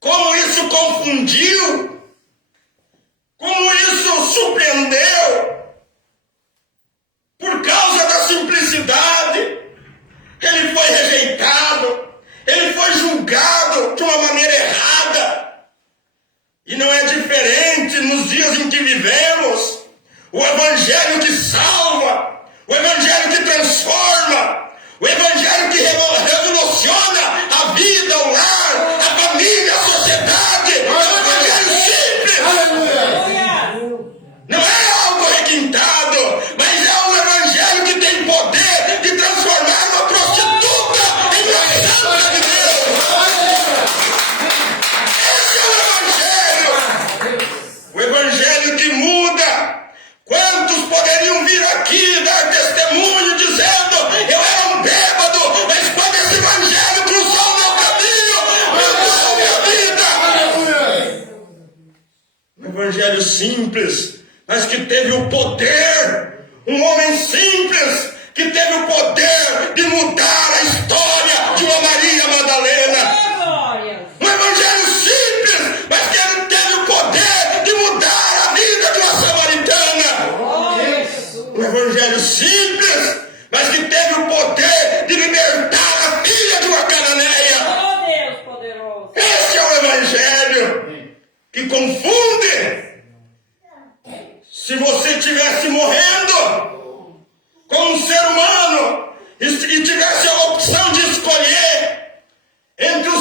como isso confundiu, como isso surpreendeu. Por causa da simplicidade, ele foi rejeitado, ele foi julgado de uma maneira errada. E não é diferente nos dias em que vivemos. O evangelho que salva, o evangelho que transforma, o evangelho que revoluciona a vida, o lar, a família, a sociedade. É um evangelho simples. Não é algo requintado, mas é um evangelho que tem poder de transformar uma prostituta em uma santa de Deus. Esse é o evangelho. O evangelho que muda. Quantos poderiam vir aqui dar testemunho dizendo: eu era um bêbado, mas quando esse evangelho cruzou o meu caminho, mudou minha vida. Um evangelho simples, mas que teve o poder. Um homem simples que teve o poder de mudar a história de uma Maria Madalena. Glória. Um evangelho simples, mas que ele teve o poder de mudar a vida de uma samaritana. Um evangelho simples, mas que teve o poder de libertar a filha de uma cananeia. que confunde. Se você estivesse morrendo como um ser humano e tivesse a opção de escolher entre o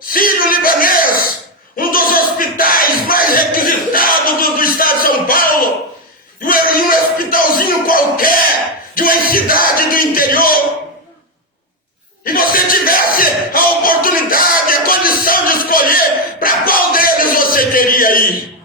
Sírio-Libanês, um dos hospitais mais requisitados do estado de São Paulo, e um hospitalzinho qualquer de uma cidade do interior, e você tivesse a oportunidade, a condição de escolher para qual deles você queria ir.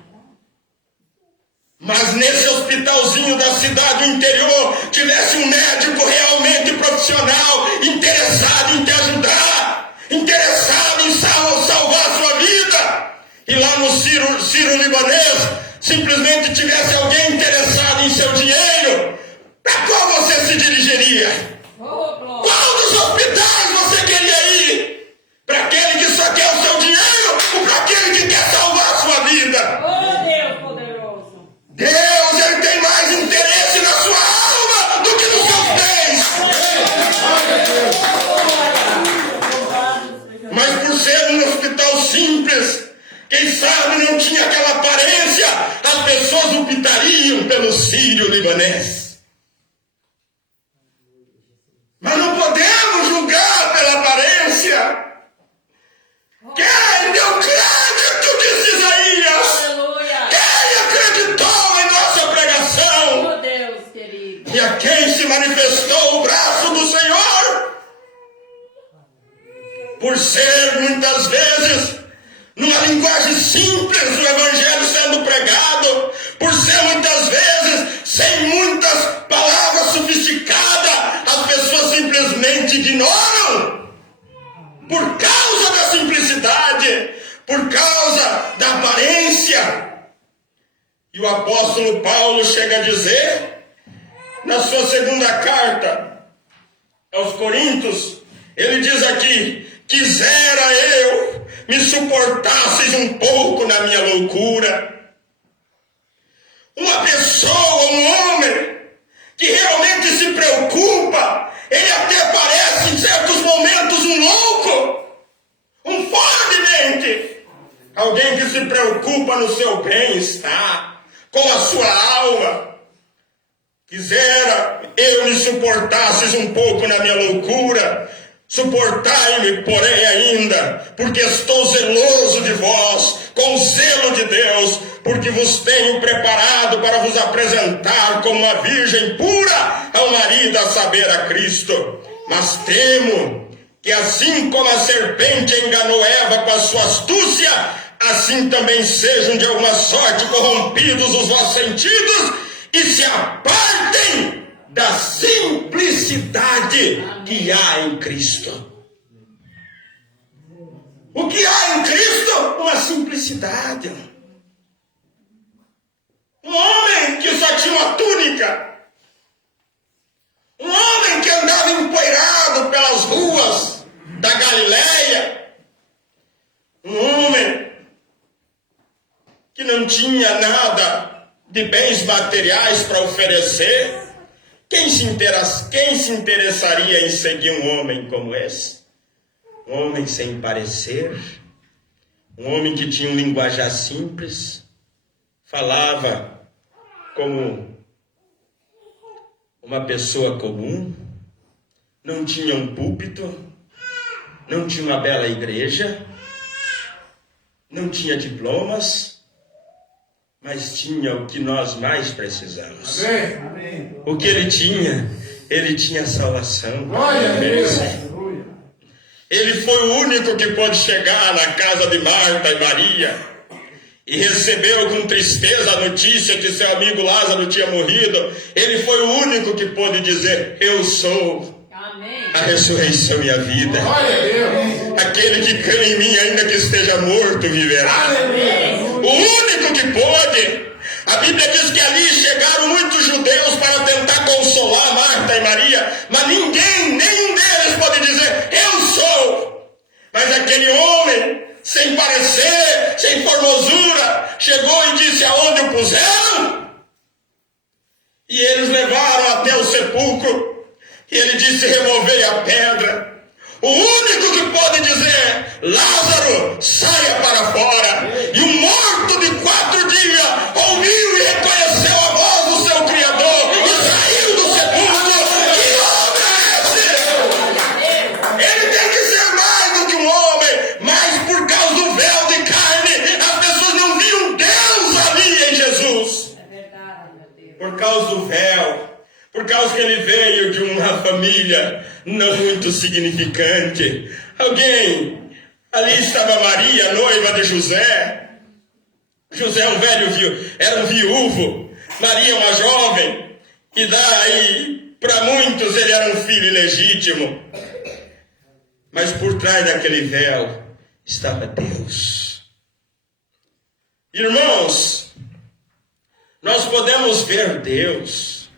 Mas nesse hospitalzinho da cidade do interior tivesse um médico realmente profissional, interessado em te ajudar, interessado em salvar a sua vida, e lá no Sírio-Libanês simplesmente tivesse alguém interessado em seu dinheiro, para qual você se dirigiria? Qual dos hospitais você queria ir? Para aquele que só quer o seu dinheiro ou para aquele que quer salvar a sua vida? Oh, Deus poderoso. Deus, Ele tem mais interesse na sua alma do que nos seus bens. Mas por ser um hospital simples, quem sabe não tinha aquela aparência, as pessoas optariam pelo Sírio-Libanês. Mas não podemos julgar pela aparência. Quem deu crédito, disse Isaías? Aleluia. Quem acreditou em nossa pregação? Oh, Deus querido. E a quem se manifestou o braço do Senhor? Por ser muitas vezes numa linguagem simples o evangelho sendo pregado, por ser muitas vezes sem muitas palavras sofisticadas, as pessoas simplesmente ignoram, por causa da simplicidade, por causa da aparência. E o apóstolo Paulo chega a dizer, na sua segunda carta aos Coríntios, ele diz aqui: quisera eu me suportasses um pouco na minha loucura. Uma pessoa, um homem, que realmente se preocupa, ele até parece em certos momentos um louco, um fora de mente. Alguém que se preocupa no seu bem-estar, com a sua alma. Quisera eu me suportasses um pouco na minha loucura. Suportai-me, porém, ainda, porque estou zeloso de vós, com zelo de Deus, porque vos tenho preparado para vos apresentar como uma virgem pura ao marido, a saber, a Cristo. Mas temo que assim como a serpente enganou Eva com a sua astúcia, assim também sejam de alguma sorte corrompidos os vossos sentidos e se apartem da simplicidade que há em Cristo. O que há em Cristo? Uma simplicidade. Um homem que só tinha uma túnica. Um homem que andava empoeirado pelas ruas da Galileia. Um homem que não tinha nada de bens materiais para oferecer. Quem se interessaria em seguir um homem como esse? Um homem sem parecer, um homem que tinha um linguajar simples, falava como uma pessoa comum, não tinha um púlpito, não tinha uma bela igreja, não tinha diplomas, mas tinha o que nós mais precisamos. Amém. O que ele tinha salvação. Glória a Deus. Ele foi o único que pôde chegar na casa de Marta e Maria e recebeu com tristeza a notícia que seu amigo Lázaro tinha morrido. Ele foi o único que pôde dizer: eu sou a ressurreição e a vida. Aquele que crê em mim, ainda que esteja morto, viverá. O único que pôde. A Bíblia diz que ali chegaram muitos judeus para tentar consolar Marta e Maria, mas nenhum deles pode dizer: eu sou. Mas aquele homem, sem parecer, sem formosura, chegou e disse: aonde o puseram? E eles levaram até o sepulcro, e ele disse: removei a pedra. O único que pode dizer: Lázaro, saia para fora. E um por causa do véu, por causa que ele veio de uma família não muito significante. Alguém, ali estava Maria, noiva de José. José era um viúvo, Maria uma jovem, e daí, para muitos, ele era um filho ilegítimo. Mas por trás daquele véu estava Deus. Irmãos, nós podemos ver Deus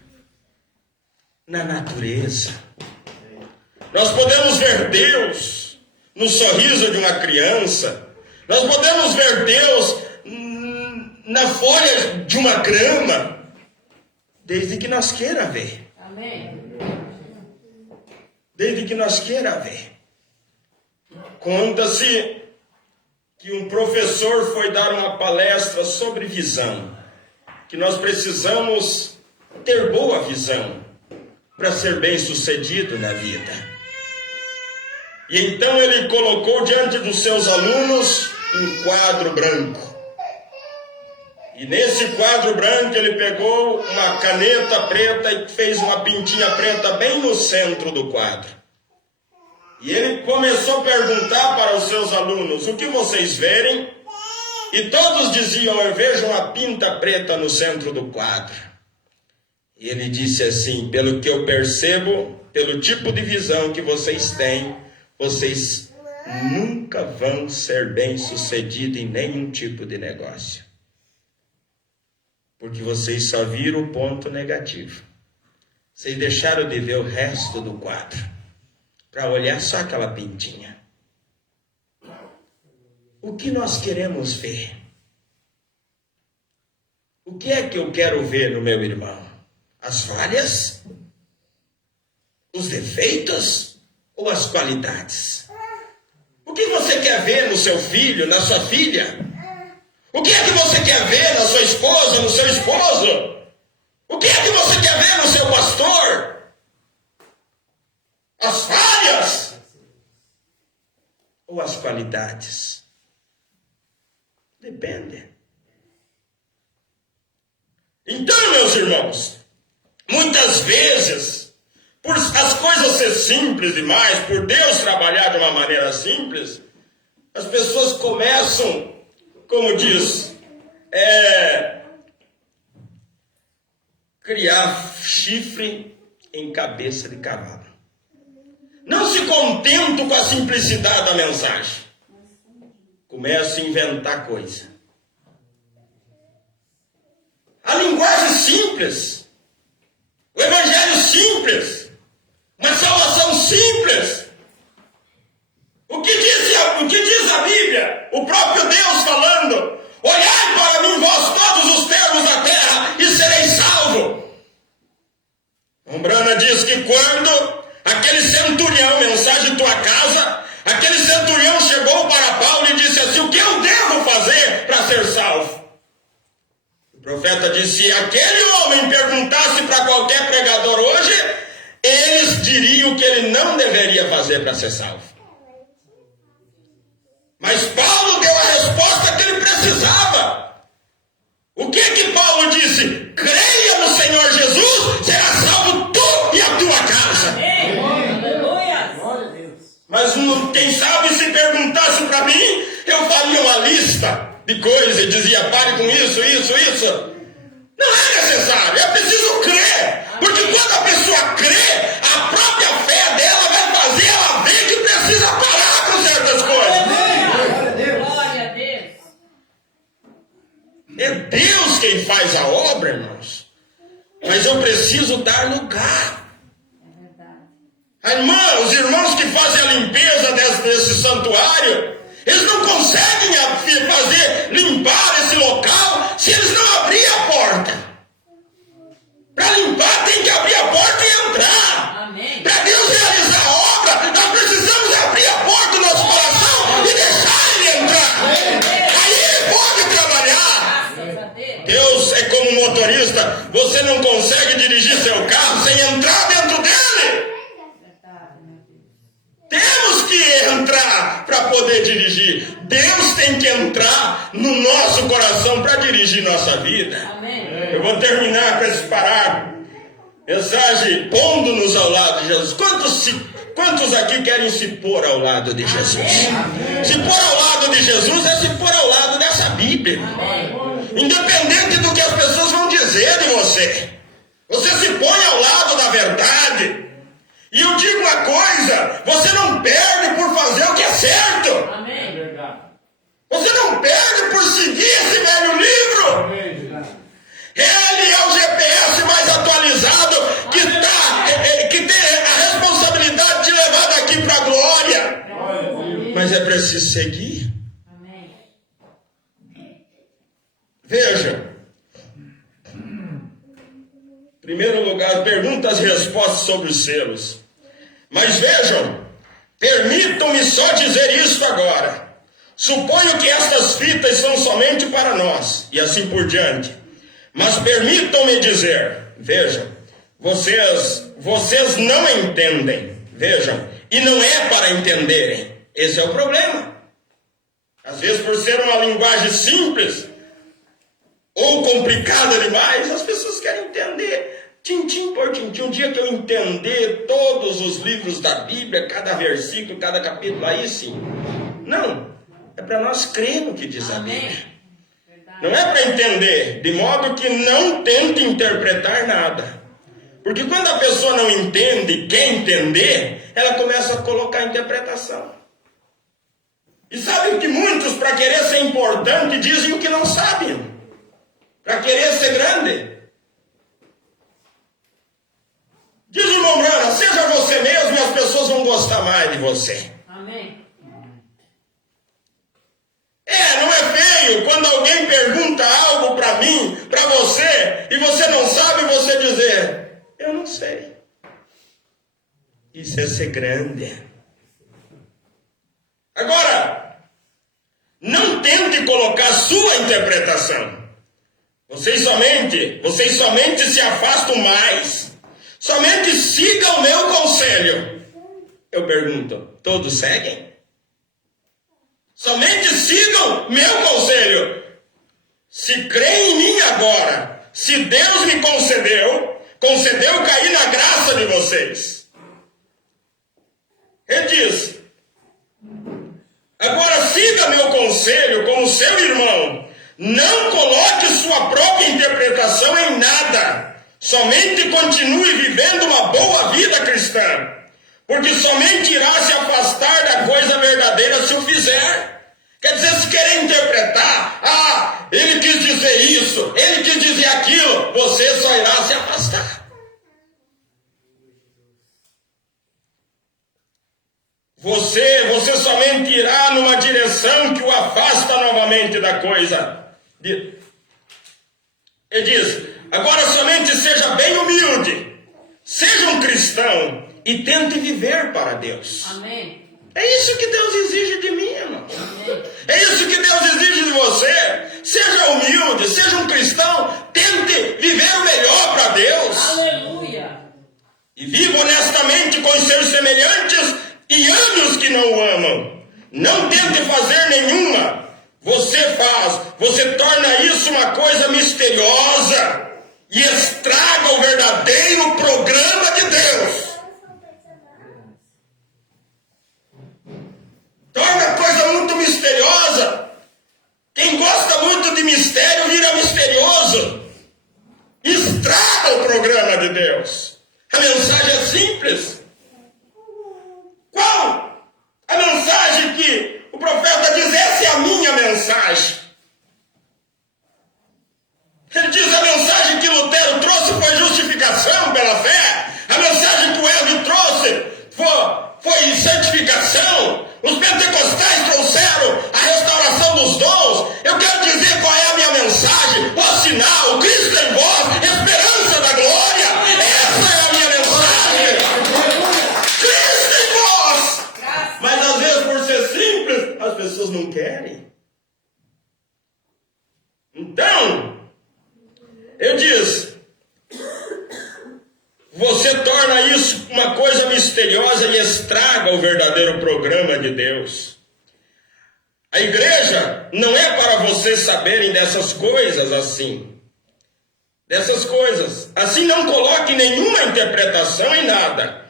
na natureza. Nós podemos ver Deus no sorriso de uma criança. Nós podemos ver Deus na folha de uma grama, desde que nós queira ver. Amém. Desde que nós queira ver. Conta-se que um professor foi dar uma palestra sobre visão, que nós precisamos ter boa visão para ser bem-sucedido na vida. E então ele colocou diante dos seus alunos um quadro branco. E nesse quadro branco ele pegou uma caneta preta e fez uma pintinha preta bem no centro do quadro. E ele começou a perguntar para os seus alunos: o que vocês verem? E todos diziam: eu vejo uma pinta preta no centro do quadro. E ele disse assim: pelo que eu percebo, pelo tipo de visão que vocês têm, vocês nunca vão ser bem-sucedidos em nenhum tipo de negócio. Porque vocês só viram o ponto negativo. Vocês deixaram de ver o resto do quadro para olhar só aquela pintinha. O que nós queremos ver? O que é que eu quero ver no meu irmão? As falhas? Os defeitos? Ou as qualidades? O que você quer ver no seu filho, na sua filha? O que é que você quer ver na sua esposa, no seu esposo? O que é que você quer ver no seu pastor? As falhas? Ou as qualidades? Depende. Então, meus irmãos, muitas vezes, por as coisas ser simples demais, por Deus trabalhar de uma maneira simples, as pessoas começam, como diz, criar chifre em cabeça de cavalo. Não se contentam com a simplicidade da mensagem. Começam a inventar coisa. A linguagem simples, o evangelho simples, uma salvação simples. O que diz a Bíblia? O próprio Deus falando: olhai para mim vós todos os termos da terra e sereis salvos. Umbrana diz que quando aquele centurião, mensagem em tua casa, aquele centurião chegou para Paulo e disse assim: o que eu devo fazer para ser salvo? O profeta disse: se aquele homem perguntasse para qualquer pregador hoje, eles diriam que ele não deveria fazer para ser salvo. Mas Paulo deu a resposta que ele precisava. O que Paulo disse? Creia no Senhor Jesus, será salvo tu e a tua casa. Mas quem sabe se perguntasse para mim, eu faria uma lista de coisas e dizia: pare com isso, isso, isso. Não é necessário, é preciso crer. Porque quando a pessoa crê, a própria fé dela vai fazer ela ver que precisa parar com certas coisas. Glória a Deus. É Deus quem faz a obra, irmãos. Mas eu preciso dar lugar. Os irmãos que fazem a limpeza desse santuário, eles não conseguem limpar esse local se eles não abrirem a porta. Para limpar tem que abrir a porta e entrar. Para Deus realizar a obra, nós precisamos abrir a porta do nosso coração e deixar ele entrar. Aí ele pode trabalhar. Deus é como um motorista. Você não consegue dirigir seu carro sem entrar dentro dele. Temos que entrar para poder dirigir. Deus tem que entrar no nosso coração para dirigir nossa vida. Amém. Eu vou terminar com esse parágrafo. Mensagem pondo-nos ao lado de Jesus. Quantos aqui querem se pôr ao lado de Jesus? Se pôr ao lado de Jesus é se pôr ao lado dessa Bíblia. Independente do que as pessoas vão dizer de você. Você se põe ao lado da verdade. E eu digo uma coisa, você não perde por fazer o que é certo. Você não perde por seguir esse velho livro. Ele é o GPS mais atualizado que tem a responsabilidade de levar daqui para a glória. Mas é preciso seguir. Veja. Em primeiro lugar, perguntas e respostas sobre os selos. Mas vejam, permitam-me só dizer isto agora. Suponho que estas fitas são somente para nós, e assim por diante. Mas permitam-me dizer, vejam, vocês não entendem, vejam, e não é para entenderem. Esse é o problema. Às vezes, por ser uma linguagem simples ou complicada demais, as pessoas querem entender tintim por tintim. Um dia que eu entender todos os livros da Bíblia, cada versículo, cada capítulo, aí sim. Não, é para nós crer no que diz a Bíblia. Não é para entender, de modo que não tente interpretar nada. Porque quando a pessoa não entende e quer entender, ela começa a colocar interpretação. E sabe o que muitos, para querer ser importante, dizem o que não sabem. Para querer ser grande. Diz o irmão Brana, seja você mesmo e as pessoas vão gostar mais de você. Amém. Não é feio quando alguém pergunta algo para mim, para você, e você não sabe, você dizer, eu não sei. Isso é ser grande. Agora, não tente colocar sua interpretação. Vocês somente se afastam mais. Somente siga o meu conselho. Eu pergunto, todos seguem? Somente sigam meu conselho. Se creem em mim agora, se Deus me concedeu cair na graça de vocês. Ele diz, agora siga meu conselho como seu irmão. Não coloque sua própria interpretação em nada. Somente continue vivendo uma boa vida cristã. Porque somente irá se afastar da coisa verdadeira se o fizer. Quer dizer, se querer interpretar, ele quis dizer isso, ele quis dizer aquilo, você só irá se afastar. Você somente irá numa direção que o afasta novamente da coisa. Ele diz, agora somente seja bem humilde, seja um cristão e tente viver para Deus. Amém. É isso que Deus exige de mim, irmão. É isso que Deus exige de você. Seja humilde, seja um cristão, tente viver o melhor para Deus. Aleluia. E viva honestamente com os seus semelhantes e ame os que não o amam. Não tente fazer nenhuma. Você torna isso uma coisa misteriosa e estraga o verdadeiro programa de Deus. Torna a coisa muito misteriosa. Quem gosta muito de mistério vira misterioso. Estraga o programa de Deus. A mensagem é simples. Qual? A mensagem que o profeta diz, essa é a minha mensagem. Ele diz, a mensagem que Lutero trouxe foi justificação pela fé. A mensagem que o Wesley trouxe foi santificação. Os pentecostais trouxeram a restauração dos dons. Eu quero dizer qual é a minha mensagem. O sinal, Cristo em vós, esperança da glória. Essa é a minha mensagem. Cristo em vós. Mas às vezes, por ser simples, as pessoas não querem. Então, eu disse, você torna isso uma coisa misteriosa e estraga o verdadeiro programa de Deus. A igreja não é para vocês saberem dessas coisas assim. dessas coisas. Assim não coloque nenhuma interpretação em nada.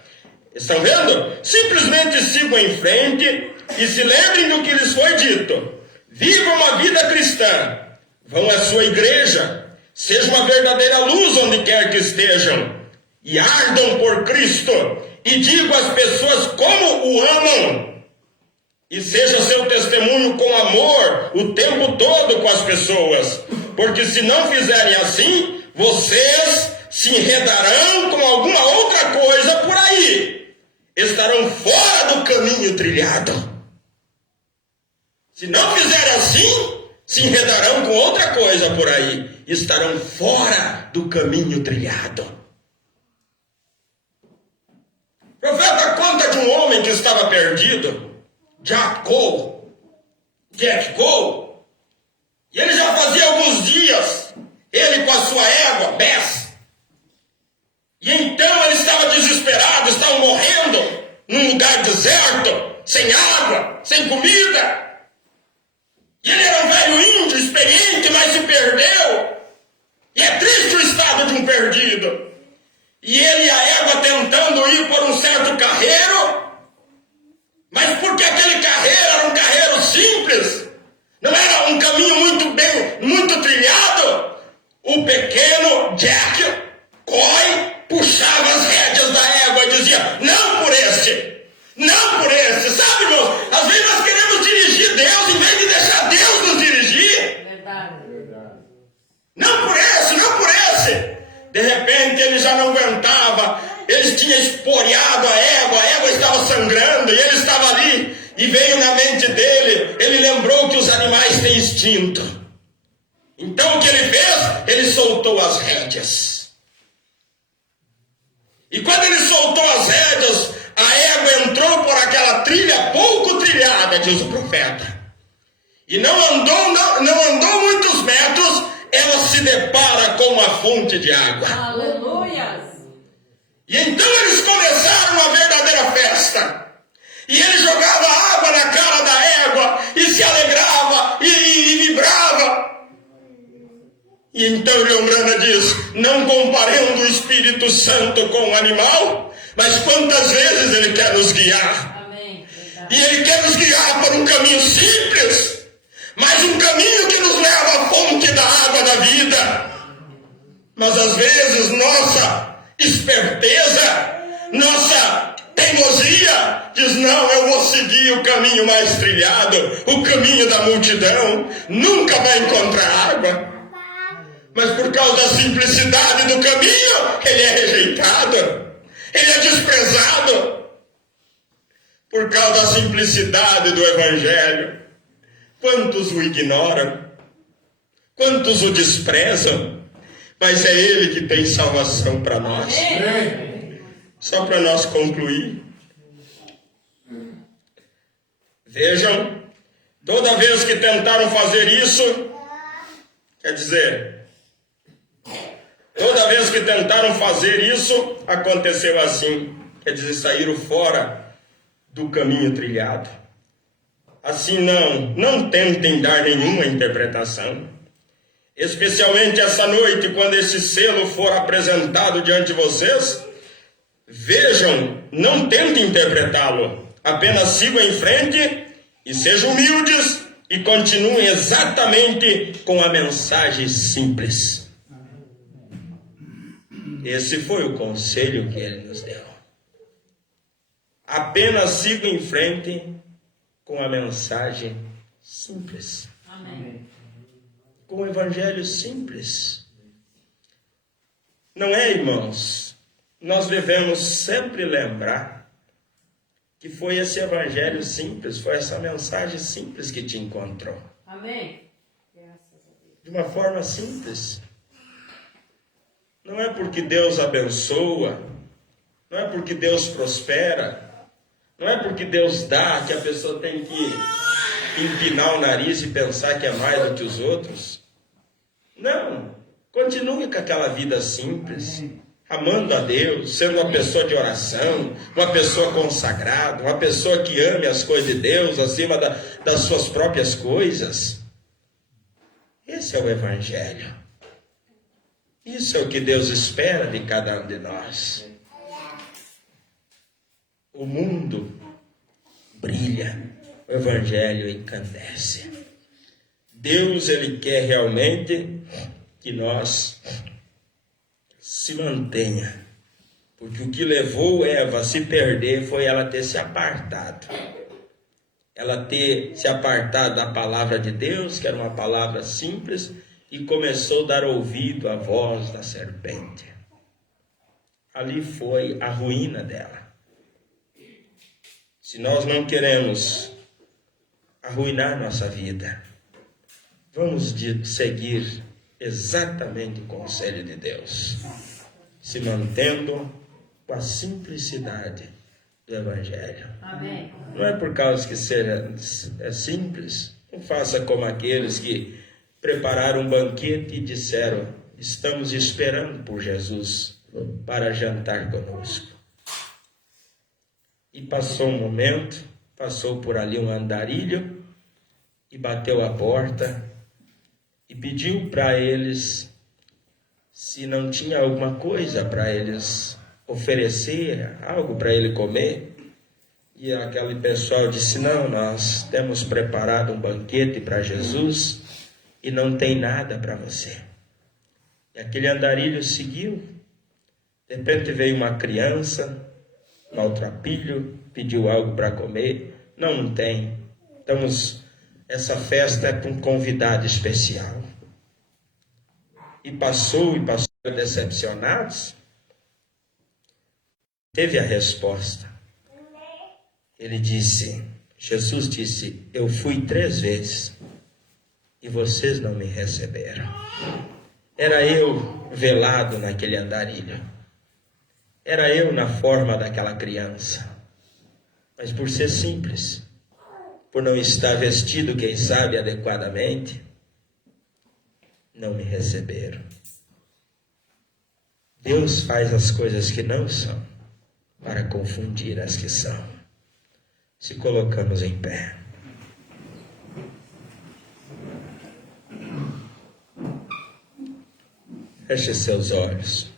Estão vendo? Simplesmente sigam em frente e se lembrem do que lhes foi dito. Vivam uma vida cristã. Vão à sua igreja. Sejam uma verdadeira luz onde quer que estejam. E ardam por Cristo. E digam às pessoas como o amam. E seja seu testemunho com amor o tempo todo com as pessoas. Porque se não fizerem assim, vocês se enredarão com alguma outra coisa por aí. Estarão fora do caminho trilhado. Se não fizerem assim, se enredarão com outra coisa por aí. Estarão fora do caminho trilhado. O profeta conta de um homem que estava perdido, Jack Cole. E ele já fazia alguns dias, ele com a sua égua, Bess. E então ele estava desesperado, estava morrendo num lugar deserto, sem água, sem comida. E ele era um velho índio, experiente, mas se perdeu. E é triste o estado de um perdido. E ele e a égua tentando ir por um certo carreiro, mas porque aquele carreiro era um carreiro simples, não era um caminho muito trilhado, o pequeno Jack Coy puxava as rédeas da égua e dizia, não por este. Sabe, irmãos, às vezes nós queremos dirigir Deus em vez de deixar Deus nos dirigir. Verdade. Não por esse. De repente ele já não aguentava, ele tinha esporeado a égua estava sangrando e ele estava ali. E veio na mente dele, ele lembrou que os animais têm instinto. Então o que ele fez? Ele soltou as rédeas. E quando ele soltou as rédeas, a égua entrou por aquela trilha pouco trilhada, diz o profeta. E não andou muitos metros, ela se depara com uma fonte de água. Aleluias. E então eles começaram uma verdadeira festa. E ele jogava água na cara da égua, e se alegrava, e vibrava. E então Leombrana diz, não comparando o Espírito Santo com o animal, mas quantas vezes ele quer nos guiar. Amém. E ele quer nos guiar por um caminho simples, mas um caminho que nos leva à fonte da água da vida. Mas às vezes nossa esperteza, nossa teimosia diz, não, eu vou seguir o caminho mais trilhado, o caminho da multidão, nunca vai encontrar água. Mas por causa da simplicidade do caminho, ele é rejeitado, ele é desprezado. Por causa da simplicidade do Evangelho, quantos o ignoram, quantos o desprezam, mas é ele que tem salvação para nós. Só para nós concluir. Vejam, toda vez que tentaram fazer isso, quer dizer, toda vez que tentaram fazer isso, aconteceu assim. Quer dizer, saíram fora do caminho trilhado. Assim não tentem dar nenhuma interpretação. Especialmente essa noite, quando esse selo for apresentado diante de vocês, vejam, não tentem interpretá-lo. Apenas sigam em frente e sejam humildes e continuem exatamente com a mensagem simples. Esse foi o conselho que ele nos deu. Apenas sigam em frente com a mensagem simples. Amém. Com o evangelho simples. Não é, irmãos? Nós devemos sempre lembrar que foi esse evangelho simples, foi essa mensagem simples que te encontrou. Amém. De uma forma simples. Não é porque Deus abençoa, não é porque Deus prospera, não é porque Deus dá que a pessoa tem que empinar o nariz e pensar que é mais do que os outros. Não. Continue com aquela vida simples, amando a Deus, sendo uma pessoa de oração, uma pessoa consagrada, uma pessoa que ame as coisas de Deus acima das suas próprias coisas. Esse é o evangelho. Isso é o que Deus espera de cada um de nós. O mundo brilha, o Evangelho encandece. Deus, Ele quer realmente que nós se mantenha. Porque o que levou Eva a se perder foi ela ter se apartado. Ela ter se apartado da palavra de Deus, que era uma palavra simples, e começou a dar ouvido à voz da serpente. Ali foi a ruína dela. Se nós não queremos arruinar nossa vida, vamos seguir exatamente o conselho de Deus, se mantendo com a simplicidade do Evangelho. Amém. Não é por causa que seja simples. Não faça como aqueles que prepararam um banquete e disseram: estamos esperando por Jesus para jantar conosco. E passou um momento, passou por ali um andarilho e bateu a porta e pediu para eles se não tinha alguma coisa para eles oferecer, algo para ele comer. E aquele pessoal disse: não, nós temos preparado um banquete para Jesus e não tem nada para você. E aquele andarilho seguiu. De repente veio uma criança, maltrapilho, pediu algo para comer. Não tem. Essa festa é para um convidado especial. E passou decepcionados. Teve a resposta. Jesus disse: eu fui 3 vezes e vocês não me receberam. Era eu velado naquele andarilho. Era eu na forma daquela criança. Mas por ser simples, por não estar vestido, quem sabe, adequadamente, não me receberam. Deus faz as coisas que não são para confundir as que são. Se colocamos em pé. Feche seus olhos.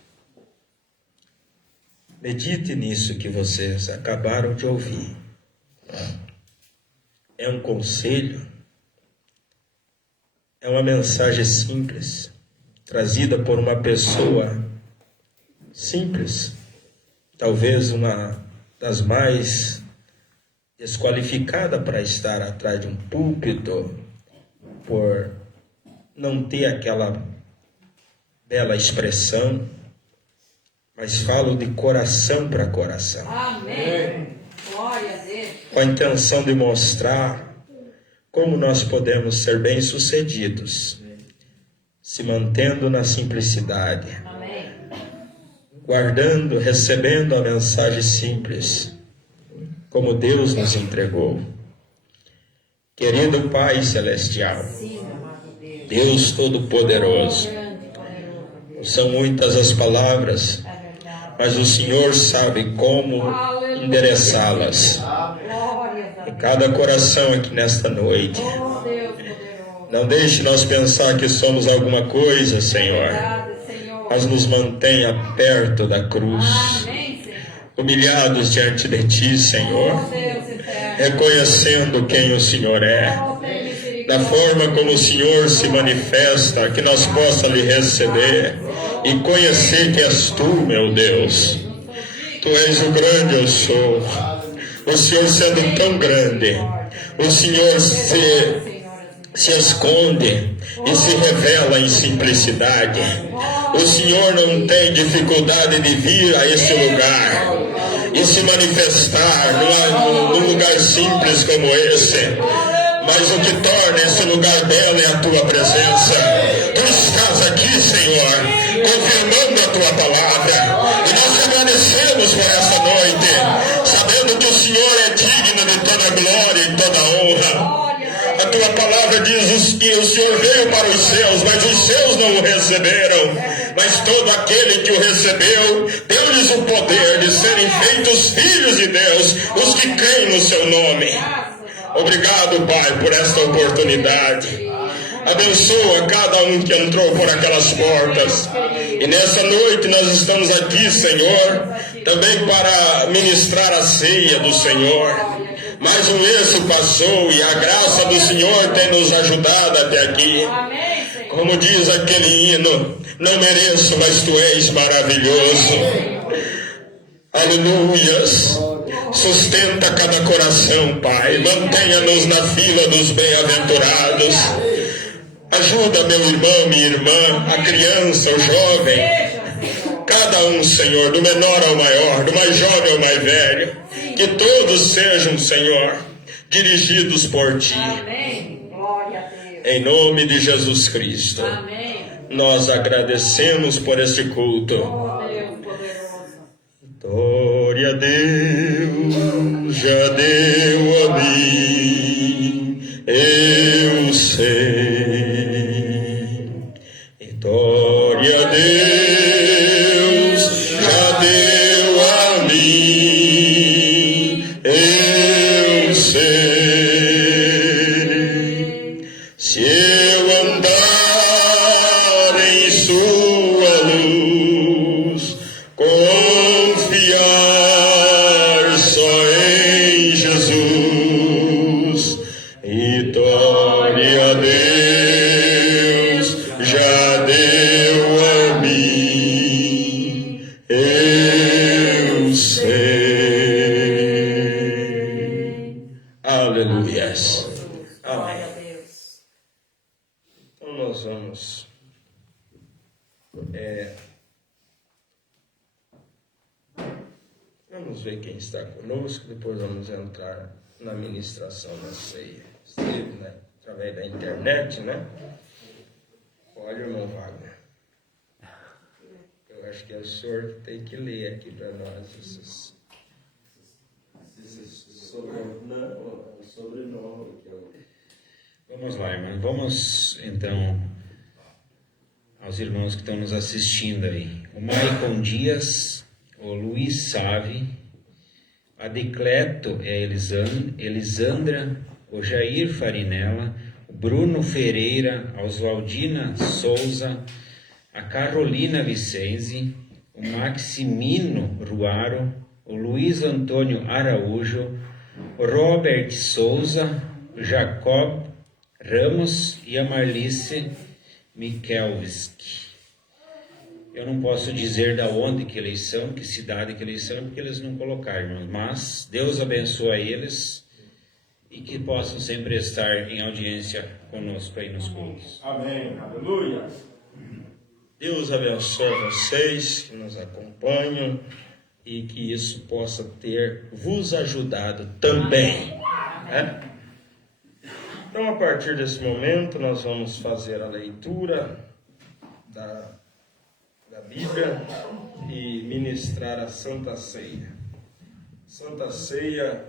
Medite nisso que vocês acabaram de ouvir. É um conselho, é uma mensagem simples, trazida por uma pessoa simples, talvez uma das mais desqualificada para estar atrás de um púlpito, por não ter aquela bela expressão, mas falo de coração para coração. Amém. Glória a Deus. Com a intenção de mostrar como nós podemos ser bem-sucedidos, se mantendo na simplicidade, Amém. guardando, recebendo a mensagem simples, como Deus nos entregou. Querido Pai Celestial, Deus Todo-Poderoso, são muitas as palavras, mas o Senhor sabe como endereçá-las em cada coração aqui nesta noite. Não deixe nós pensar que somos alguma coisa, Senhor, mas nos mantenha perto da cruz, humilhados diante de Ti, Senhor, reconhecendo quem o Senhor é, da forma como o Senhor se manifesta, que nós possamos lhe receber e conhecer que és Tu, meu Deus. Tu és o grande eu sou. O Senhor sendo tão grande, o Senhor se esconde e se revela em simplicidade. O Senhor não tem dificuldade de vir a esse lugar e se manifestar num lugar simples como esse. Mas o que torna esse lugar belo é a Tua presença. Tu estás aqui, Senhor, confirmando a Tua palavra. E nós te agradecemos por essa noite, sabendo que o Senhor é digno de toda glória e toda honra. A Tua palavra diz que o Senhor veio para os seus, mas os seus não o receberam. Mas todo aquele que o recebeu, deu-lhes o poder de serem feitos filhos de Deus, os que creem no Seu nome. Obrigado, Pai, por esta oportunidade. Abençoa cada um que entrou por aquelas portas. E nessa noite nós estamos aqui, Senhor, também para ministrar a ceia do Senhor. Mais um mês passou e a graça do Senhor tem nos ajudado até aqui. Como diz aquele hino, não mereço, mas Tu és maravilhoso. Aleluias. Sustenta cada coração, Pai. Mantenha-nos na fila dos bem-aventurados. Ajuda meu irmão, minha irmã, a criança, o jovem. Cada um, Senhor, do menor ao maior, do mais jovem ao mais velho. Que todos sejam, Senhor, dirigidos por Ti. Amém. Glória a Deus. Em nome de Jesus Cristo. Amém. Nós agradecemos por este culto. Oh, Deus poderoso. Glória a Deus, já deu a mim, eu sei. Glória a Deus, já deu a mim, eu sei. Se eu andar em Sua luz, confiar só em Jesus, e glória a Deus já deu a mim, eu sei. Aleluias. Glória Amém. a Deus. Então nós vamos ver quem está conosco, depois vamos entrar na ministração da ceia. Esteve, né? Através da internet, né? Olha, irmão Wagner. Eu acho que é o senhor que tem que ler aqui para nós esses sobrenome que eu... Vamos lá, irmão. Vamos, então, aos irmãos que estão nos assistindo aí. O Maicon Dias, o Luiz Save, a Decleto é a Elisandra, o Jair Farinella, o Bruno Ferreira, a Oswaldina Souza, a Carolina Vicenzi, o Maximino Ruaro, o Luiz Antônio Araújo, o Robert Souza, o Jacob Ramos e a Marlice Mikelski. Eu não posso dizer da onde que eles são, que cidade que eles são, porque eles não colocaram, irmãos. Mas Deus abençoe eles e que possam sempre estar em audiência conosco aí nos cultos. Amém. Aleluia. Deus abençoe vocês que nos acompanham e que isso possa ter vos ajudado também. Né? Então, a partir desse momento, nós vamos fazer a leitura da Bíblia e ministrar a Santa Ceia. Santa Ceia